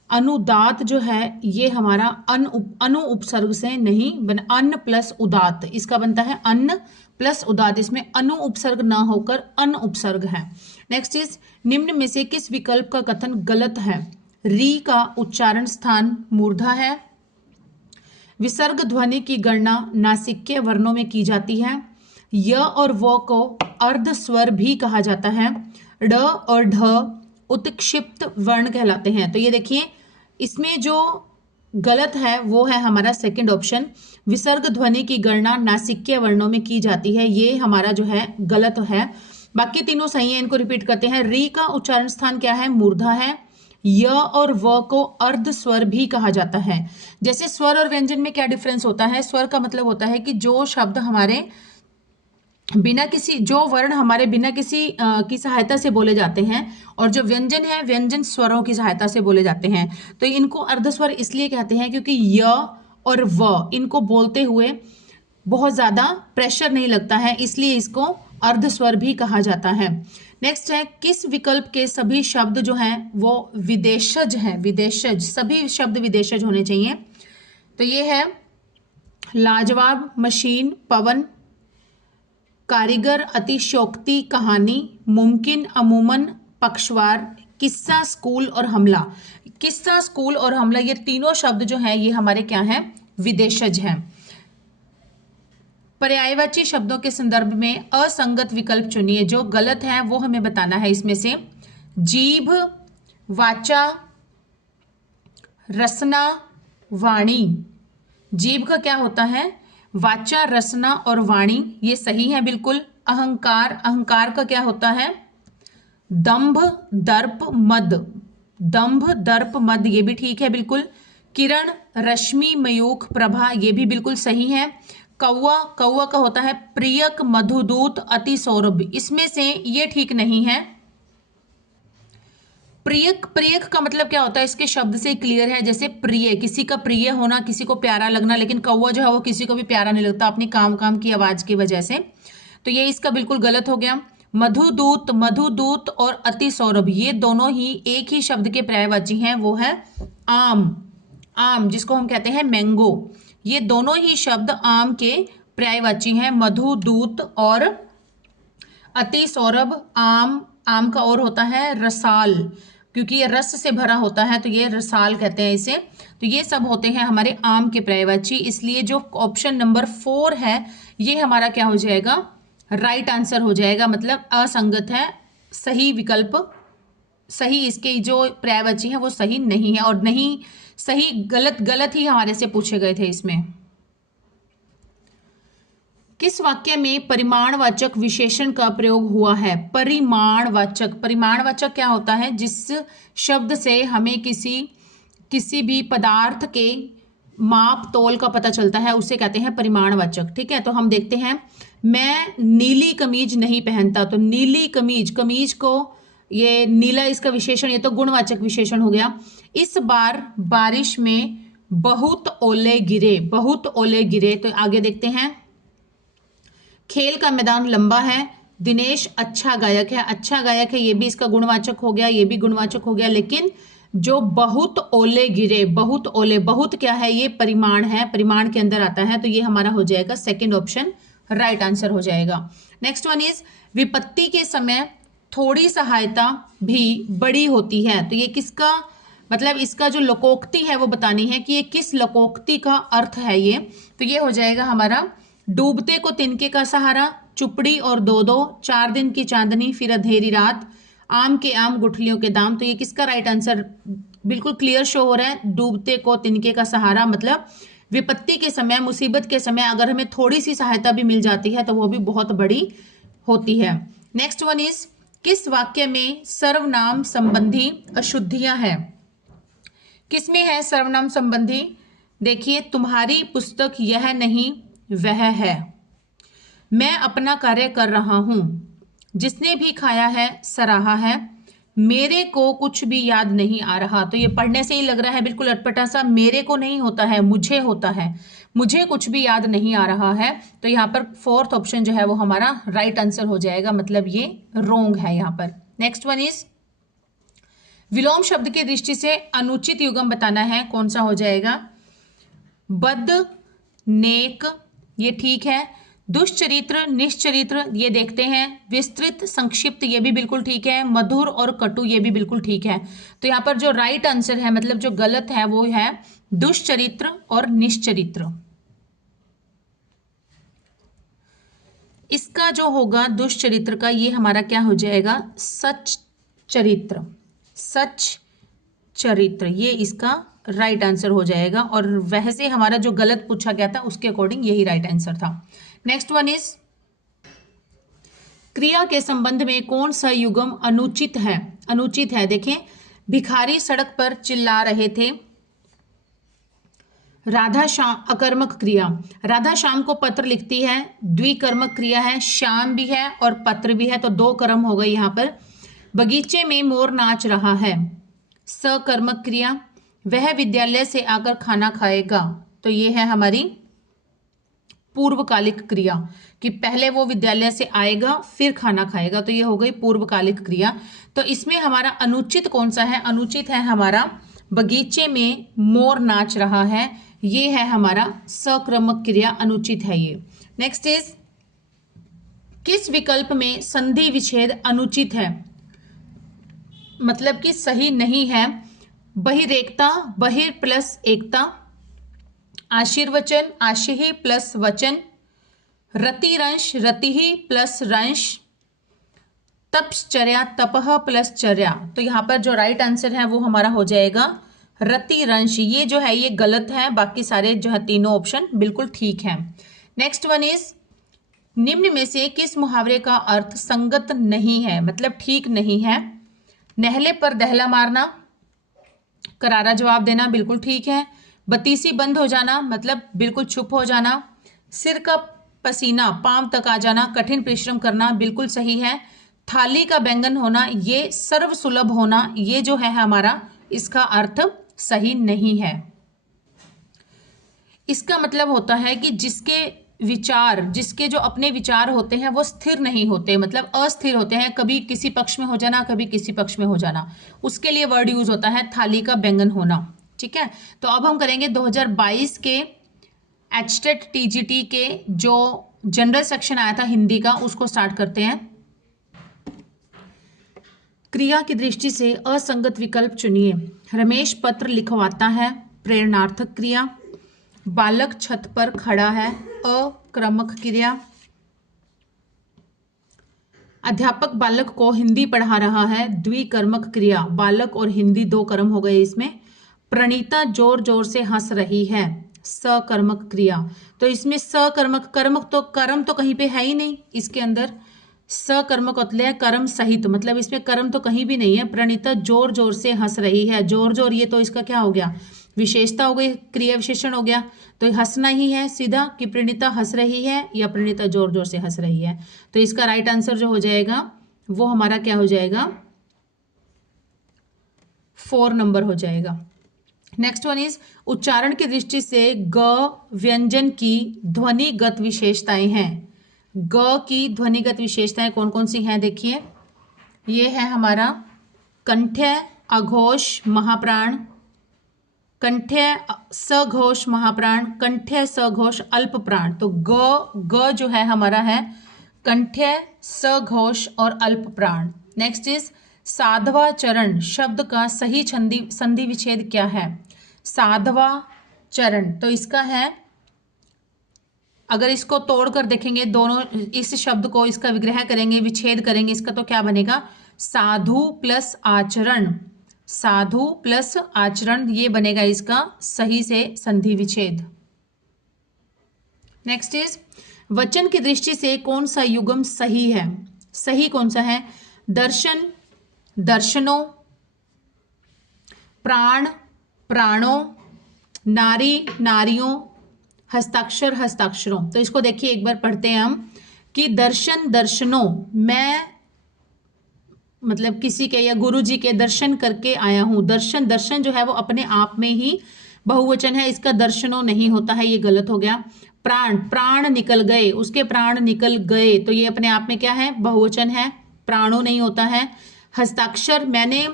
अनुदात जो है ये हमारा अनु उपसर्ग से नहीं बना, अन्न प्लस उदात, इसका बनता है अन्न प्लस उदात, इसमें अनु उपसर्ग ना होकर अन उपसर्ग है। नेक्स्ट इज निम्न में से किस विकल्प का कथन गलत है? री का उच्चारण स्थान मूर्धा है। विसर्ग ध्वनि की गणना नासिक्य वर्णों में की जाती है। य और व को अर्ध स्वर भी कहा जाता है। ड और ढ उत्क्षिप्त वर्ण कहलाते हैं। तो ये देखिए इसमें जो गलत है वो है हमारा सेकंड ऑप्शन, विसर्ग ध्वनि की गणना नासिक्य वर्णों में की जाती है, ये हमारा जो है गलत है। बाकी तीनों सही है, इनको रिपीट करते हैं। री का उच्चारण स्थान क्या है? मूर्धा है। य और व को अर्ध स्वर भी कहा जाता है। जैसे स्वर और व्यंजन में क्या डिफरेंस होता है? स्वर का मतलब होता है कि जो शब्द हमारे बिना किसी, जो वर्ण हमारे बिना किसी की सहायता से बोले जाते हैं, और जो व्यंजन है व्यंजन स्वरों की सहायता से बोले जाते हैं। तो इनको अर्धस्वर इसलिए कहते हैं क्योंकि य और व इनको बोलते हुए बहुत ज्यादा प्रेशर नहीं लगता है, इसलिए इसको अर्धस्वर भी कहा जाता है। नेक्स्ट है किस विकल्प के सभी शब्द जो हैं वो विदेशज हैं? विदेशज, सभी शब्द विदेशज होने चाहिए। तो ये है लाजवाब, मशीन, पवन, कारीगर, अतिशयोक्ति, कहानी, मुमकिन, अमूमन, पक्षवार, किस्सा, स्कूल और हमला। किस्सा, स्कूल और हमला ये तीनों शब्द जो हैं ये हमारे क्या हैं, विदेशज हैं। पर्यायवाची शब्दों के संदर्भ में असंगत विकल्प चुनिए। जो गलत है वो हमें बताना है। इसमें से जीभ, वाचा, रसना, वाणी। जीभ का क्या होता है, वाचा, रसना और वाणी, ये सही है बिल्कुल। अहंकार, अहंकार का क्या होता है, दंभ, दर्प, मद। दंभ, दर्प, मद, ये भी ठीक है बिल्कुल। किरण, रश्मि, मयूख, प्रभा, ये भी बिल्कुल सही है। कौवा, कौवा का होता है प्रियक, मधुदूत, अति सौरभ, इसमें से ये ठीक नहीं है। प्रियक, प्रियक का मतलब क्या होता है, इसके शब्द से क्लियर है, जैसे प्रिय, किसी का प्रिय होना, किसी को प्यारा लगना, लेकिन कौवा जो है वो किसी को भी प्यारा नहीं लगता अपनी काम काम की आवाज की वजह से, तो ये इसका बिल्कुल गलत हो गया। मधुदूत, मधुदूत और अति सौरभ ये दोनों ही एक ही शब्द के पर्यायवाची हैं, वो है आम। आम जिसको हम कहते हैं मैंगो, ये दोनों ही शब्द आम के पर्यायवाची हैं, मधुदूत और अति सौरभ। आम, आम का और होता है रसाल, क्योंकि ये रस से भरा होता है तो ये रसाल कहते हैं इसे। तो ये सब होते हैं हमारे आम के पर्यायवाची, इसलिए जो ऑप्शन नंबर 4 है ये हमारा क्या हो जाएगा, राइट आंसर हो जाएगा, मतलब असंगत है। सही विकल्प, सही इसके जो पर्यायवाची है वो सही नहीं है, और नहीं सही, गलत, गलत ही हमारे से पूछे गए थे इसमें। किस वाक्य में परिमाणवाचक विशेषण का प्रयोग हुआ है। परिमाणवाचक, परिमाणवाचक क्या होता है, जिस शब्द से हमें किसी भी पदार्थ के माप तोल का पता चलता है उसे कहते हैं परिमाणवाचक। ठीक है, तो हम देखते हैं, मैं नीली कमीज नहीं पहनता, तो नीली कमीज, कमीज को ये नीला इसका विशेषण, ये तो गुणवाचक विशेषण हो गया। इस बार बारिश में बहुत ओले गिरे, बहुत ओले गिरे, तो आगे देखते हैं। खेल का मैदान लंबा है, दिनेश अच्छा गायक है, अच्छा गायक है ये भी इसका गुणवाचक हो गया, ये भी गुणवाचक हो गया, लेकिन जो बहुत ओले गिरे, बहुत ओले, बहुत क्या है, ये परिमाण है, परिमाण के अंदर आता है, तो ये हमारा हो जाएगा सेकंड ऑप्शन राइट आंसर हो जाएगा। नेक्स्ट वन इज विपत्ति के समय थोड़ी सहायता भी बड़ी होती है, तो ये किसका मतलब, इसका जो लोकोक्ति है वो बतानी है कि ये किस लोकोक्ति का अर्थ है ये, तो ये हो जाएगा हमारा डूबते को तिनके का सहारा, चुपड़ी और दो दो, 4 दिन की चांदनी, फिर अंधेरी रात, आम के आम गुठलियों के दाम, तो ये किसका राइट आंसर बिल्कुल क्लियर शो हो रहा है, डूबते को तिनके का सहारा, मतलब विपत्ति के समय, मुसीबत के समय अगर हमें थोड़ी सी सहायता भी मिल जाती है तो वो भी बहुत बड़ी होती है। नेक्स्ट वन इज किस वाक्य में सर्वनाम संबंधी अशुद्धियां हैं। किसमें है सर्वनाम संबंधी, देखिए, तुम्हारी पुस्तक यह नहीं वह है, मैं अपना कार्य कर रहा हूं, जिसने भी खाया है सराहा है, मेरे को कुछ भी याद नहीं आ रहा, तो ये पढ़ने से ही लग रहा है बिल्कुल अटपटा सा, मेरे को नहीं होता है, मुझे होता है, मुझे कुछ भी याद नहीं आ रहा है, तो यहाँ पर फोर्थ ऑप्शन जो है वो हमारा राइट आंसर हो जाएगा, मतलब ये रोंग है यहाँ पर। नेक्स्ट वन इज विलोम शब्द की दृष्टि से अनुचित युग्म बताना है, कौन सा हो जाएगा, बद, नेक, ये ठीक है, दुष्चरित्र, निश्चरित्र, ये देखते हैं, विस्तृत, संक्षिप्त, ये भी बिल्कुल ठीक है, मधुर और कटु, ये भी बिल्कुल ठीक है, तो यहाँ पर जो राइट आंसर है, मतलब जो गलत है वो है दुष्चरित्र और निश्चरित्र। इसका जो होगा दुष्चरित्र का, ये हमारा क्या हो जाएगा, सच चरित्र, सच चरित्र, ये इसका राइट आंसर हो जाएगा, और वैसे हमारा जो गलत पूछा गया था उसके अकॉर्डिंग यही राइट आंसर था। नेक्स्ट वन इज क्रिया के संबंध में कौन सा युग्म अनुचित है, अनुचित है, देखें, भिखारी सड़क पर चिल्ला रहे थे, राधा शाम, अकर्मक क्रिया, राधा शाम को पत्र लिखती है, द्विकर्मक क्रिया है, शाम भी है और पत्र भी है, तो 2 कर्म हो गए यहाँ पर। बगीचे में मोर नाच रहा है, सकर्मक क्रिया, वह विद्यालय से आकर खाना खाएगा, तो ये है हमारी पूर्वकालिक क्रिया, कि पहले वो विद्यालय से आएगा फिर खाना खाएगा, तो ये हो गई पूर्वकालिक क्रिया। तो इसमें हमारा अनुचित कौन सा है, अनुचित है हमारा बगीचे में मोर नाच रहा है, ये है हमारा सक्रमक क्रिया, अनुचित है ये। नेक्स्ट इज किस विकल्प में संधि विच्छेद अनुचित है, मतलब कि सही नहीं है। बहिरेकता, बहिर प्लस एकता, आशीर्वचन, आशीहि प्लस वचन, रतिरंश, रतिहि प्लस रंश, तपश्चर्या, तपह प्लस चर्या। तो यहाँ पर जो राइट आंसर है वो हमारा हो जाएगा रतिरंश। ये जो है ये गलत है, बाकी सारे जो है तीनों ऑप्शन बिल्कुल ठीक है। नेक्स्ट वन इज, निम्न में से किस मुहावरे का अर्थ संगत नहीं है, मतलब ठीक नहीं है। नहले पर दहला मारना, करारा जवाब देना, बिल्कुल ठीक है। बतीसी बंद हो जाना, मतलब बिल्कुल चुप हो जाना। सिर का पसीना पांव तक आ जाना, कठिन परिश्रम करना, बिल्कुल सही है। थाली का बैंगन होना, ये सर्व सुलभ होना, ये जो है हमारा इसका अर्थ सही नहीं है। इसका मतलब होता है कि जिसके विचार, जिसके जो अपने विचार होते हैं वो स्थिर नहीं होते, मतलब अस्थिर होते हैं, कभी किसी पक्ष में हो जाना, कभी किसी पक्ष में हो जाना, उसके लिए वर्ड यूज होता है थाली का बैंगन होना। ठीक है, तो अब हम करेंगे 2022 के एचटेट टीजीटी के जो जनरल सेक्शन आया था हिंदी का, उसको स्टार्ट करते हैं। क्रिया की दृष्टि से असंगत विकल्प चुनिए। रमेश पत्र लिखवाता है, प्रेरणार्थक क्रिया। बालक छत पर खड़ा है, अक्रमक क्रिया। अध्यापक बालक को हिंदी पढ़ा रहा है, द्विकर्मक क्रिया। बालक और हिंदी दो कर्म हो गए इसमें। प्रणीता जोर जोर से हंस रही है, सकर्मक क्रिया। तो इसमें सकर्मक, कर्म तो कहीं पे है ही नहीं इसके अंदर। सकर्मक होता है कर्म सहित, मतलब इसमें कर्म तो कहीं भी नहीं है। प्रणीता जोर जोर से हंस रही है, जोर जोर, ये तो इसका क्या हो गया, विशेषता हो गई, क्रिया विशेषण हो गया। तो हंसना ही है सीधा, कि प्रणीता हंस रही है या प्रणीता जोर जोर से हंस रही है। तो इसका राइट आंसर जो हो जाएगा वो हमारा क्या हो जाएगा, 4 नंबर हो जाएगा। नेक्स्ट वन इज, उच्चारण की दृष्टि से ग व्यंजन की ध्वनिगत विशेषताएं हैं। ग की ध्वनिगत विशेषताएं कौन कौन सी हैं, देखिए। ये है हमारा कंठ्य, अघोष, महाप्राण, कंठ्य सघोष महाप्राण, कंठ्य सघोष अल्प प्राण। तो ग जो है हमारा है कंठ्य सघोष और अल्प प्राण। नेक्स्ट इज, साधवा चरण शब्द का सही संधि विच्छेद क्या है। साधवा चरण, तो इसका है, अगर इसको तोड़कर देखेंगे दोनों, इस शब्द को इसका विग्रह करेंगे, विच्छेद करेंगे इसका, तो क्या बनेगा, साधु प्लस आचरण। साधु प्लस आचरण, ये बनेगा इसका सही से संधि विच्छेद। नेक्स्ट इज, वचन की दृष्टि से कौन सा युग्म सही है। सही कौन सा है, दर्शन, दर्शनों, प्राण, प्राणों, नारी, नारियों, हस्ताक्षर, हस्ताक्षरों। तो इसको देखिए एक बार पढ़ते हैं हम, कि दर्शन, दर्शनों, मैं मतलब किसी के या गुरु जी के दर्शन करके आया हूं। दर्शन, दर्शन जो है वो अपने आप में ही बहुवचन है, इसका दर्शनों नहीं होता है, ये गलत हो गया। प्राण, प्राण निकल गए, उसके प्राण निकल गए, तो ये अपने आप में क्या है, बहुवचन है, प्राणों नहीं होता है। हस्ताक्षर, मैंने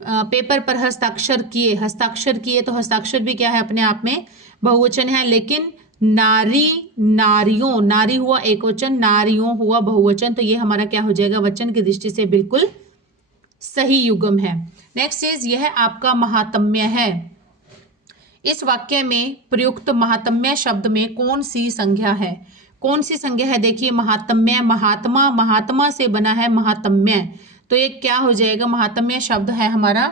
पेपर पर हस्ताक्षर किए, हस्ताक्षर किए, तो हस्ताक्षर भी क्या है, अपने आप में बहुवचन है। लेकिन नारी, नारियों, नारी हुआ एकवचन, नारियों हुआ बहुवचन, तो ये हमारा क्या हो जाएगा, वचन की दृष्टि से बिल्कुल सही युग्म है। नेक्स्ट इज, यह आपका महात्म्य है। इस वाक्य में प्रयुक्त महात्म्य शब्द में कौन सी संज्ञा है। कौन सी संज्ञा है, देखिए, महात्म्य, महात्मा, महात्मा से बना है महात्म्य, तो ये क्या हो जाएगा, महात्म्य शब्द है हमारा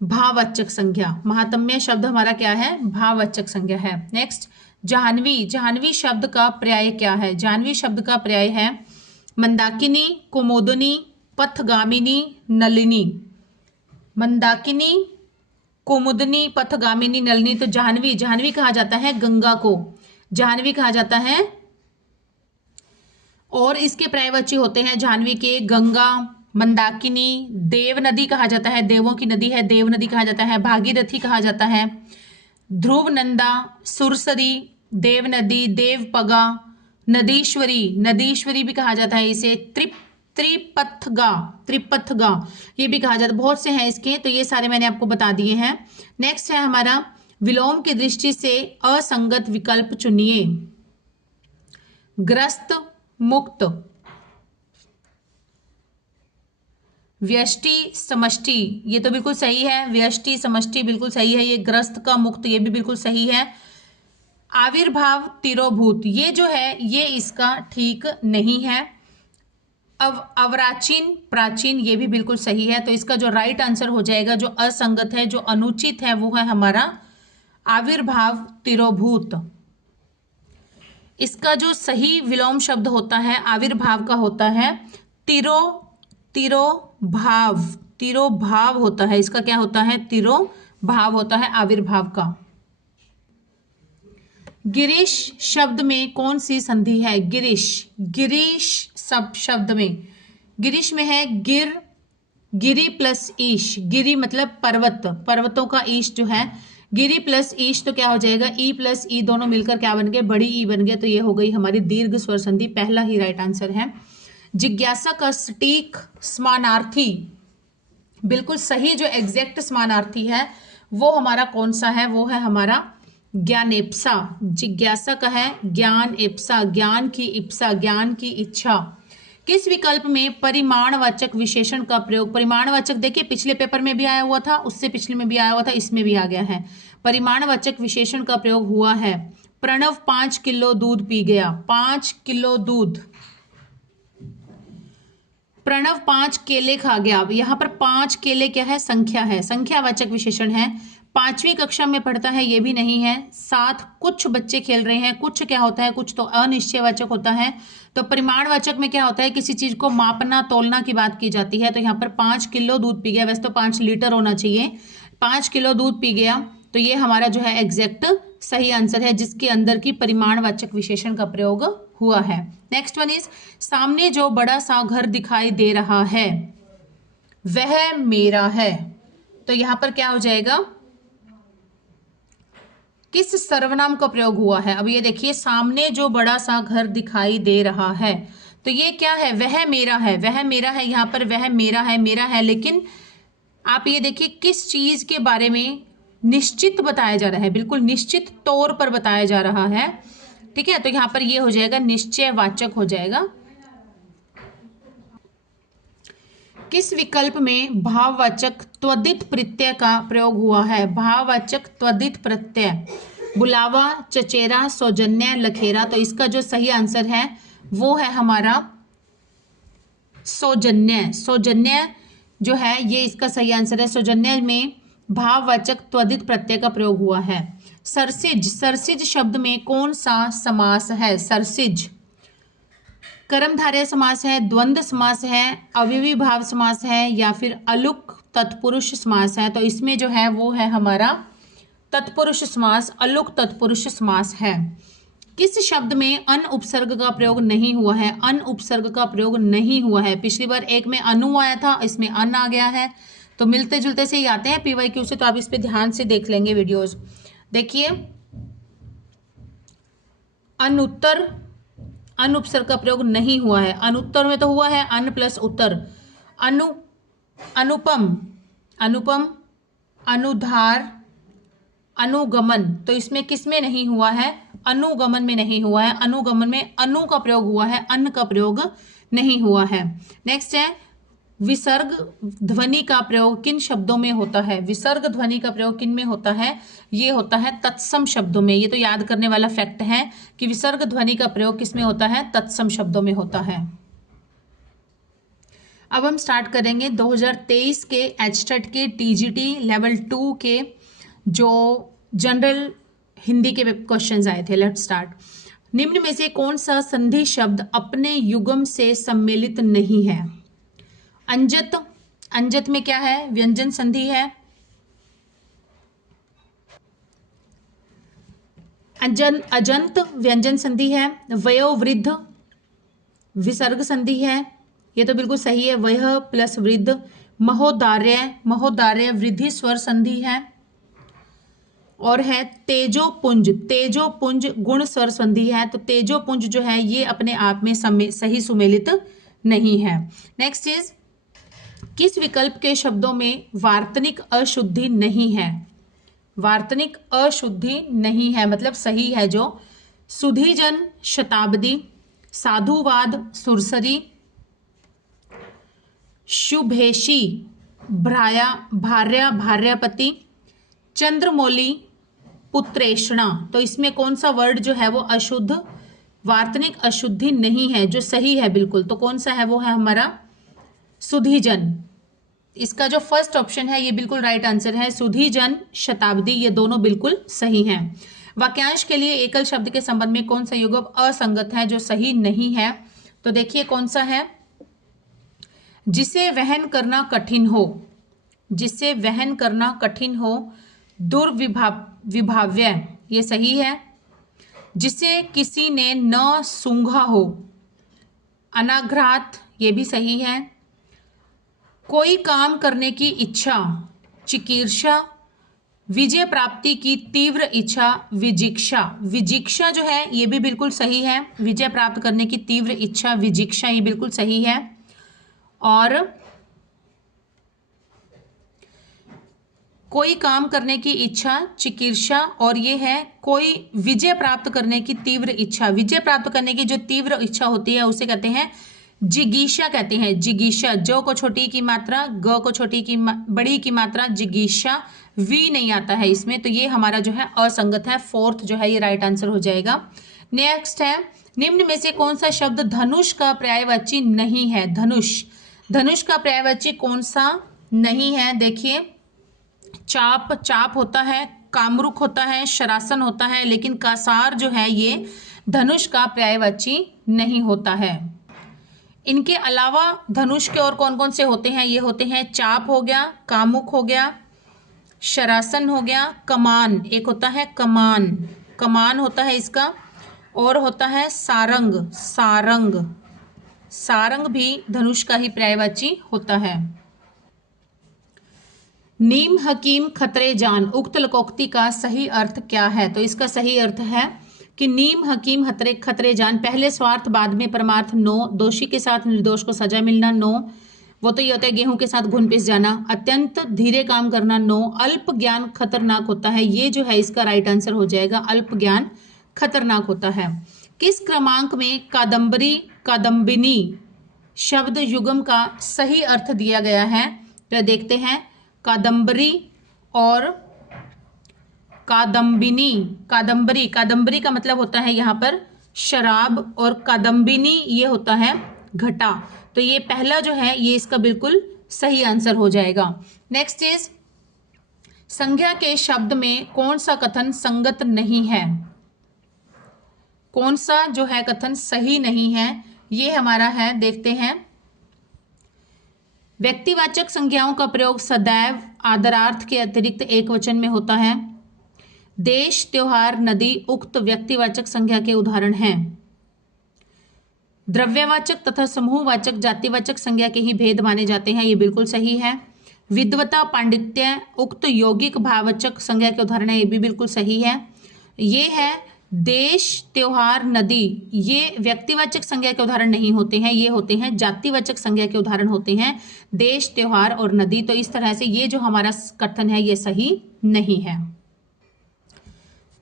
भाववाचक संज्ञा। महात्म्य शब्द हमारा क्या है, भाववाचक संज्ञा है। नेक्स्ट, जाह्नवी, जाह्नवी शब्द का पर्याय क्या है। जाह्नवी शब्द का पर्याय है मंदाकिनी, कुमुदिनी, पथगामिनी, नलिनी। मंदाकिनी, कुमुदिनी, पथगामिनी, नलिनी। तो जाह्नवी, जाह्नवी कहा जाता है गंगा को, जाह्नवी कहा जाता है, और इसके पर्यायवाची होते हैं जाह्नवी के गंगा, मंदाकिनी, देव नदी कहा जाता है, देवों की नदी है, देव नदी कहा जाता है, भागीरथी कहा जाता है, ध्रुव नंदा, सुरसरी, देव नदी, देवपगा, नदीश्वरी, नदीश्वरी भी कहा जाता है इसे, त्रिपथगा, त्रिपथगा ये भी कहा जाता है, बहुत से हैं इसके, तो ये सारे मैंने आपको बता दिए हैं। नेक्स्ट है हमारा, विलोम की दृष्टि से असंगत विकल्प चुनिए। ग्रस्त, मुक्त, व्यष्टि, समष्टि, ये तो बिल्कुल सही है, व्यष्टि समष्टि बिल्कुल सही है, ये ग्रस्त का मुक्त ये भी बिल्कुल सही है। आविर्भाव, तिरोभूत, ये जो है ये इसका ठीक नहीं है। अवराचीन, प्राचीन, ये भी बिल्कुल सही है। तो इसका जो राइट आंसर हो जाएगा, जो असंगत है, जो अनुचित है, वो है हमारा आविर्भाव, तिरोभूत। इसका जो सही विलोम शब्द होता है आविर्भाव का होता है तिरोभाव, तिरोभाव होता है। इसका क्या होता है? तिरोभाव होता है आविर्भाव का। गिरीश शब्द में कौन सी संधि है? गिरीश, गिरीश सब शब्द में, गिरीश में है गिर, गिरी प्लस ईश, गिरी मतलब पर्वत, पर्वतों का ईश जो है, गिरी प्लस ईश तो क्या हो जाएगा? ई प्लस ई दोनों मिलकर क्या बन गए? बड़ी ई बन गए। तो ये हो गई हमारी दीर्घ स्वर संधि, पहला ही राइट आंसर है। जिज्ञासा का सटीक समानार्थी, बिल्कुल सही जो एग्जैक्ट समानार्थी है वो हमारा कौन सा है? वो है हमारा ज्ञानेप्सा। जिज्ञासा का है ज्ञान एप्सा, ज्ञान की इप्सा, ज्ञान की इच्छा। किस विकल्प में परिमाणवाचक विशेषण का प्रयोग? परिमाणवाचक देखिए पिछले पेपर में भी आया हुआ था, उससे पिछले में भी आया हुआ था, इसमें भी आ गया है। परिमाणवाचक विशेषण का प्रयोग हुआ है। प्रणव 5 किलो दूध पी गया, 5 किलो दूध। प्रणव 5 केले खा गया। अब यहाँ पर 5 केले क्या है? संख्या है, संख्यावाचक विशेषण है। 5वीं कक्षा में पढ़ता है, ये भी नहीं है। 7 कुछ बच्चे खेल रहे हैं, कुछ क्या होता है? कुछ तो अनिश्चयवाचक होता है। तो परिमाणवाचक में क्या होता है? किसी चीज को मापना तोलना की बात की जाती है। तो यहाँ पर 5 किलो दूध पी गया, वैसे तो 5 लीटर होना चाहिए, 5 किलो दूध पी गया। तो ये हमारा जो है एग्जैक्ट सही आंसर है, जिसके अंदर की परिमाणवाचक विशेषण का प्रयोग हुआ है। नेक्स्ट वन इज, सामने जो बड़ा सा घर दिखाई दे रहा है वह मेरा है। तो यहां पर क्या हो जाएगा? किस सर्वनाम का प्रयोग हुआ है? अब ये देखिए, सामने जो बड़ा सा घर दिखाई दे रहा है, तो ये क्या है? वह मेरा है, वह मेरा है। यहां पर वह मेरा है, मेरा है, लेकिन आप ये देखिए किस चीज के बारे में निश्चित बताया जा रहा है, बिल्कुल निश्चित तौर पर बताया जा रहा है। ठीक है, तो यहां पर ये हो जाएगा निश्चयवाचक हो जाएगा। किस विकल्प में भाववाचक त्वदित प्रत्यय का प्रयोग हुआ है? भाववाचक त्वदित प्रत्यय, बुलावा, चचेरा, सौजन्य, लखेरा। तो इसका जो सही आंसर है वो है हमारा सौजन्य। सौजन्य जो है ये इसका सही आंसर है। सौजन्य में भाववाचक त्वदित प्रत्यय का प्रयोग हुआ है। सरसिज, सरसिज शब्द में कौन सा समास है? सरसिज कर्मधारय समास है, द्वंद्व समास है, अव्ययी भाव समास है, या फिर अलुक तत्पुरुष समास है। तो इसमें जो है वो है हमारा तत्पुरुष समास, अलुक तत्पुरुष समास है। किस शब्द में अन उपसर्ग का प्रयोग नहीं हुआ है? अन उपसर्ग का प्रयोग नहीं हुआ है। पिछली बार एक में अनु आया था, इसमें अन आ गया है, तो मिलते जुलते से ही आते हैं PYQ से। तो आप इस पे ध्यान से देख लेंगे वीडियोस। देखिए, अनुत्तर, अन उपसर्ग का प्रयोग नहीं हुआ है। अनुत्तर में तो हुआ है अन प्लस उत्तर। अनुपम, अनुपम, अनुधार, अनुगमन। तो इसमें किस में नहीं हुआ है? अनुगमन में नहीं हुआ है। अनुगमन में अनु का प्रयोग हुआ है, अन्न का प्रयोग नहीं हुआ है। नेक्स्ट है, विसर्ग ध्वनि का प्रयोग किन शब्दों में होता है? विसर्ग ध्वनि का प्रयोग किन में होता है? ये होता है तत्सम शब्दों में। ये तो याद करने वाला फैक्ट है कि विसर्ग ध्वनि का प्रयोग किस में होता है? तत्सम शब्दों में होता है। अब हम स्टार्ट करेंगे 2023 के एचटेट के TGT लेवल 2 के जो जनरल हिंदी के क्वेश्चंस आए थे। Let's start. निम्न में से कौन सा संधि शब्द अपने युग्म से सम्मिलित नहीं है? अंजत, अंजत में क्या है? व्यंजन संधि है। अजंत व्यंजन संधि है। वयोवृद्ध विसर्ग संधि है, ये तो बिल्कुल सही है, वह प्लस वृद्ध। महोदार्य, महोदार्य वृद्धि स्वर संधि है। और है तेजोपुंज, तेजोपुंज गुण स्वर संधि है। तो तेजोपुंज जो है ये अपने आप में सही सुमेलित नहीं है। नेक्स्ट इज, किस विकल्प के शब्दों में वार्तनिक अशुद्धि नहीं है? वार्तनिक अशुद्धि नहीं है मतलब सही है जो सुधीजन, शताब्दी, साधुवाद सुरसरी, शुभेशी भार्या भार्यापति, चंद्रमौली पुत्रेषणा। तो इसमें कौन सा वर्ड जो है वो अशुद्ध वार्तनिक अशुद्धि नहीं है, जो सही है बिल्कुल, तो कौन सा है वो है हमारा सुधीजन। इसका जो फर्स्ट ऑप्शन है ये बिल्कुल राइट आंसर है, सुधीजन शताब्दी, ये दोनों बिल्कुल सही हैं। वाक्यांश के लिए एकल शब्द के संबंध में कौन सा युग्म असंगत है, जो सही नहीं है, तो देखिए कौन सा है, जिसे वहन करना कठिन हो, जिसे वहन करना कठिन हो, दुर्विभाव्य, ये सही है। जिसे किसी ने न सूंघा हो, अनाघ्रात, ये भी सही है। कोई काम करने की इच्छा, चिकीर्षा। विजय प्राप्ति की तीव्र इच्छा, विजिक्षा। विजिक्षा जो है ये भी बिल्कुल सही है, विजय प्राप्त करने की तीव्र इच्छा विजिक्षा, ये बिल्कुल सही है। और कोई काम करने की इच्छा चिकीर्षा, और ये है कोई विजय प्राप्त करने की तीव्र इच्छा। विजय प्राप्त करने की जो तीव्र इच्छा होती है उसे कहते हैं जिगीषा, कहते हैं जिगीषा। जो को छोटी की मात्रा, ग को छोटी की बड़ी की मात्रा, जिगीषा, वी नहीं आता है इसमें, तो ये हमारा जो है असंगत है, फोर्थ जो है ये राइट आंसर हो जाएगा। नेक्स्ट है, निम्न में से कौन सा शब्द धनुष का पर्यायवाची नहीं है। धनुष, धनुष का पर्यायवाची कौन सा नहीं है, देखिए चाप, चाप होता है, कामरुक होता है, शरासन होता है, लेकिन कासार जो है ये धनुष का पर्यायवाची नहीं होता है। इनके अलावा धनुष के और कौन कौन से होते हैं, ये होते हैं चाप हो गया, कामुक हो गया, शरासन हो गया, कमान, एक होता है कमान, कमान होता है इसका, और होता है सारंग, सारंग, सारंग भी धनुष का ही पर्यायवाची होता है। नीम हकीम खतरे जान, उक्त लोकोक्ति का सही अर्थ क्या है, तो इसका सही अर्थ है कि नीम हकीम खतरे जान, पहले स्वार्थ बाद में परमार्थ, नो, दोषी के साथ निर्दोष को सजा मिलना, नो, वो तो ये होता है गेहूं के साथ घुन पिस जाना, अत्यंत धीरे काम करना, नो, अल्प ज्ञान खतरनाक होता है, ये जो है इसका राइट आंसर हो जाएगा, अल्प ज्ञान खतरनाक होता है। किस क्रमांक में कादम्बरी कादम्बिनी शब्द युग्म का सही अर्थ दिया गया है, तो देखते हैं, कादम्बरी और कादम्बिनी। कादम्बरी, कादम्बरी का मतलब होता है यहाँ पर शराब, और कादम्बिनी ये होता है घटा, तो ये पहला जो है ये इसका बिल्कुल सही आंसर हो जाएगा। नेक्स्ट इज, संज्ञा के शब्द में कौन सा कथन संगत नहीं है, कौन सा जो है कथन सही नहीं है, ये हमारा है, देखते हैं। व्यक्तिवाचक संज्ञाओं का प्रयोग सदैव आदरार्थ के अतिरिक्त एकवचन में होता है। देश, त्योहार, नदी उक्त व्यक्तिवाचक संज्ञा के उदाहरण हैं। द्रव्यवाचक तथा समूहवाचक जातिवाचक संज्ञा के ही भेद माने जाते हैं, ये बिल्कुल सही है। विद्वता, पांडित्य उक्त यौगिक भाववाचक संज्ञा के उदाहरण है, ये भी बिल्कुल सही है। ये है देश, त्योहार, नदी, ये व्यक्तिवाचक संज्ञा के उदाहरण नहीं होते हैं, ये होते हैं जातिवाचक संज्ञा के उदाहरण होते हैं, देश, त्योहार और नदी। तो इस तरह से ये जो हमारा कथन है ये सही नहीं है।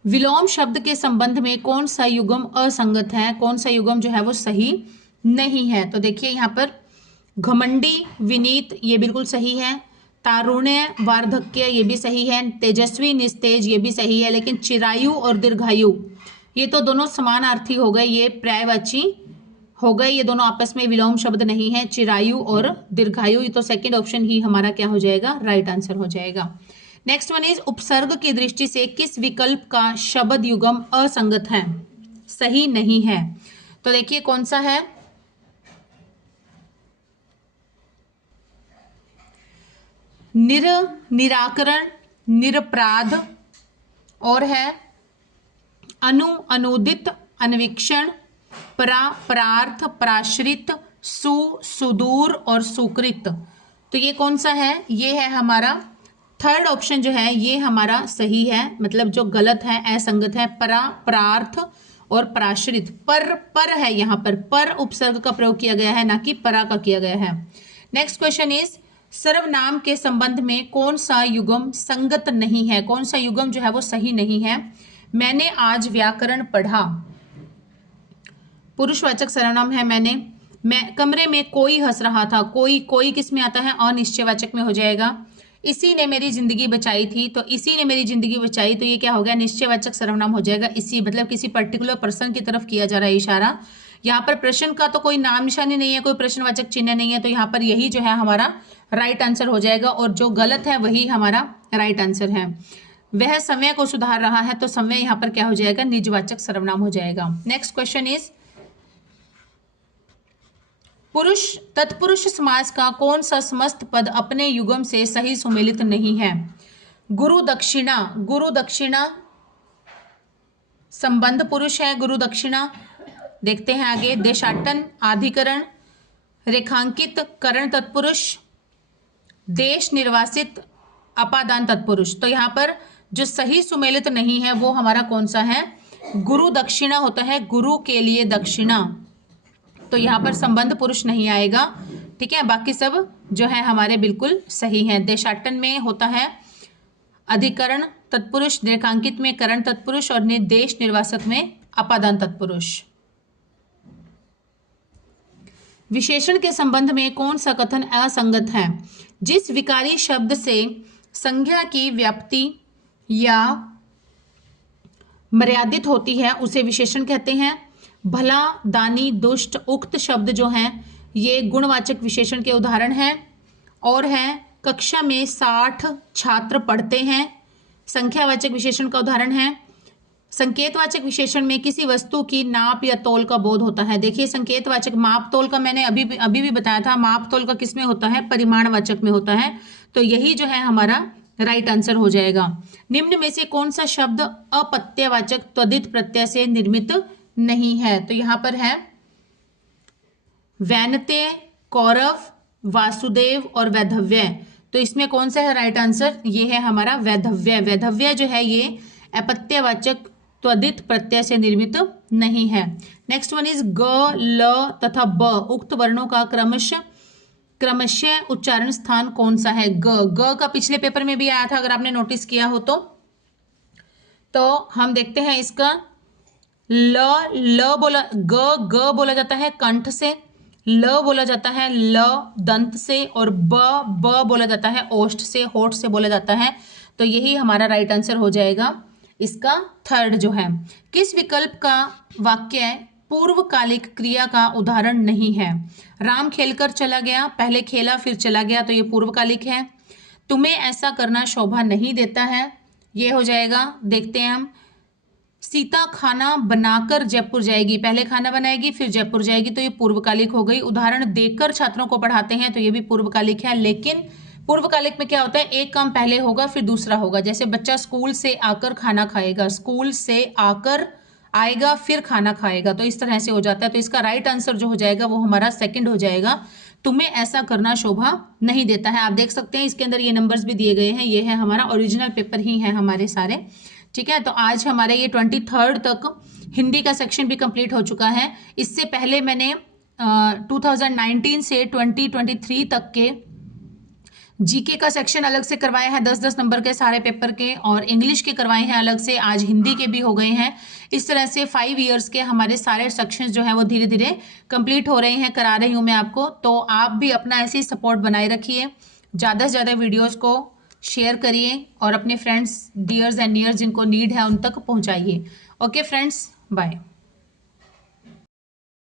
विलोम शब्द के संबंध में कौन सा युग्म असंगत है, कौन सा युग्म जो है वो सही नहीं है, तो देखिए यहाँ पर घमंडी विनीत ये बिल्कुल सही है, तारुण्य वार्धक्य ये भी सही है, तेजस्वी निस्तेज ये भी सही है, लेकिन चिरायु और दीर्घायु ये तो दोनों समानार्थी हो गए, ये पर्यायवाची हो गए, ये दोनों आपस में विलोम शब्द नहीं है, चिरायु और दीर्घायु, ये तो सेकंड ऑप्शन ही हमारा क्या हो जाएगा, राइट आंसर हो जाएगा। नेक्स्ट वन इज, उपसर्ग की दृष्टि से किस विकल्प का शब्द युग्म असंगत है, सही नहीं है, तो देखिए कौन सा है, निराकरण, निरपराध, और है अनुदित, अन्वीक्षण, परार्थ, पराश्रित, सुदूर और सुकृत, तो ये कौन सा है, ये है हमारा थर्ड ऑप्शन जो है ये हमारा सही है, मतलब जो गलत है, असंगत है, परार्थ और पराश्रित, पर है, यहाँ पर उपसर्ग का प्रयोग किया गया है, ना कि परा का किया गया है। नेक्स्ट क्वेश्चन इज, सर्वनाम के संबंध में कौन सा युग्म संगत नहीं है, कौन सा युग्म जो है वो सही नहीं है। मैंने आज व्याकरण पढ़ा, पुरुषवाचक सर्वनाम है मैं कमरे में कोई हंस रहा था, कोई किस में आता है, अनिश्चयवाचक में हो जाएगा। इसी ने मेरी जिंदगी बचाई थी, तो इसी ने मेरी जिंदगी बचाई, तो ये क्या हो गया, निश्चयवाचक सर्वनाम हो जाएगा। इसी मतलब किसी पर्टिकुलर पर्सन की तरफ किया जा रहा है इशारा। यहाँ पर प्रश्न का तो कोई नाम निशानी नहीं है, कोई प्रश्नवाचक चिन्ह नहीं है, तो यहाँ पर यही जो है हमारा राइट आंसर हो जाएगा, और जो गलत है वही हमारा राइट आंसर है। वह समय को सुधार रहा है, तो समय यहाँ पर क्या हो जाएगा, निजवाचक सर्वनाम हो जाएगा। नेक्स्ट क्वेश्चन इज, पुरुष तत्पुरुष समास का कौन सा समस्त पद अपने युगम से सही सुमेलित नहीं है। गुरु दक्षिणा संबंध पुरुष है, गुरु दक्षिणा। देखते हैं आगे, देशाटन आधिकरण, रेखांकित करण तत्पुरुष, देश निर्वासित अपादान तत्पुरुष। तो यहाँ पर जो सही सुमेलित नहीं है वो हमारा कौन सा है, गुरु दक्षिणा होता है, गुरु के लिए दक्षिणा, तो यहाँ पर संबंध पुरुष नहीं आएगा। ठीक है, बाकी सब जो है हमारे बिल्कुल सही हैं। देशाटन में होता है अधिकरण तत्पुरुष, रेखांकित में करण तत्पुरुष, और देश निर्वासक में अपादान तत्पुरुष। विशेषण के संबंध में कौन सा कथन असंगत है। जिस विकारी शब्द से संज्ञा की व्याप्ति या मर्यादित होती है उसे विशेषण कहते हैं। भला, दानी, दुष्ट, उक्त शब्द जो हैं ये गुणवाचक विशेषण के उदाहरण हैं। और हैं कक्षा में 60 छात्र पढ़ते हैं, संख्यावाचक विशेषण का उदाहरण है। संकेतवाचक विशेषण में किसी वस्तु की नाप या तौल का बोध होता है। देखिए संकेतवाचक, माप तौल का मैंने अभी भी बताया था, माप तौल का किस में होता है, परिमाणवाचक में होता है, तो यही जो है हमारा राइट आंसर हो जाएगा। निम्न में से कौन सा शब्द अपत्यवाचक त्वदित प्रत्यय से निर्मित नहीं है, तो यहां पर है वैनते, कौरव, वासुदेव और वैधव्य। तो इसमें कौन सा है राइट आंसर, ये है हमारा वैधव्य। वैधव्य जो है ये अपत्यवाचक त्वदित प्रत्यय से निर्मित नहीं है। नेक्स्ट वन इज ग, ल तथा ब उक्त वर्णों का क्रमशः उच्चारण स्थान कौन सा है। ग का पिछले पेपर में भी आया था, अगर आपने नोटिस किया हो तो हम देखते हैं इसका ल बोला, ग बोला जाता है कंठ से, ल बोला जाता है ल दंत से, और ब बोला जाता है ओष्ठ से, होठ से बोला जाता है, तो यही हमारा राइट आंसर हो जाएगा। इसका थर्ड जो है, किस विकल्प का वाक्य पूर्वकालिक क्रिया का उदाहरण नहीं है। राम खेलकर चला गया, पहले खेला फिर चला गया, तो ये पूर्वकालिक है। तुम्हें ऐसा करना शोभा नहीं देता है, ये हो जाएगा। देखते हैं हम, सीता खाना बनाकर जयपुर जाएगी, पहले खाना बनाएगी फिर जयपुर जाएगी, तो ये पूर्वकालिक हो गई। उदाहरण देकर छात्रों को पढ़ाते हैं, तो ये भी पूर्वकालिक है। लेकिन पूर्वकालिक में क्या होता है, एक काम पहले होगा फिर दूसरा होगा। जैसे बच्चा स्कूल से आकर खाना खाएगा, स्कूल से आकर आएगा फिर खाना खाएगा, तो इस तरह से हो जाता है। तो इसका राइट आंसर जो हो जाएगा वो हमारा सेकंड हो जाएगा, तुम्हें ऐसा करना शोभा नहीं देता है। आप देख सकते हैं इसके अंदर ये नंबर्स भी दिए गए हैं, ये है हमारा ओरिजिनल पेपर ही है हमारे सारे। ठीक है, तो आज हमारे ये 23 तक हिंदी का सेक्शन भी कंप्लीट हो चुका है। इससे पहले मैंने 2019 से 2023 तक के जीके का सेक्शन अलग से करवाए हैं, 10-10 नंबर के सारे पेपर के, और इंग्लिश के करवाए हैं अलग से, आज हिंदी के भी हो गए हैं। इस तरह से 5 ईयर्स के हमारे सारे सेक्शंस जो है वो धीरे धीरे कंप्लीट हो रहे हैं, करा रही हूँ मैं आपको। तो आप भी अपना ऐसे ही सपोर्ट बनाए रखिए, ज़्यादा से ज़्यादा वीडियोज़ को शेयर करिए और अपने फ्रेंड्स, डियर्स एंड नियर्स जिनको नीड है उन तक पहुँचाइए। Okay friends, bye.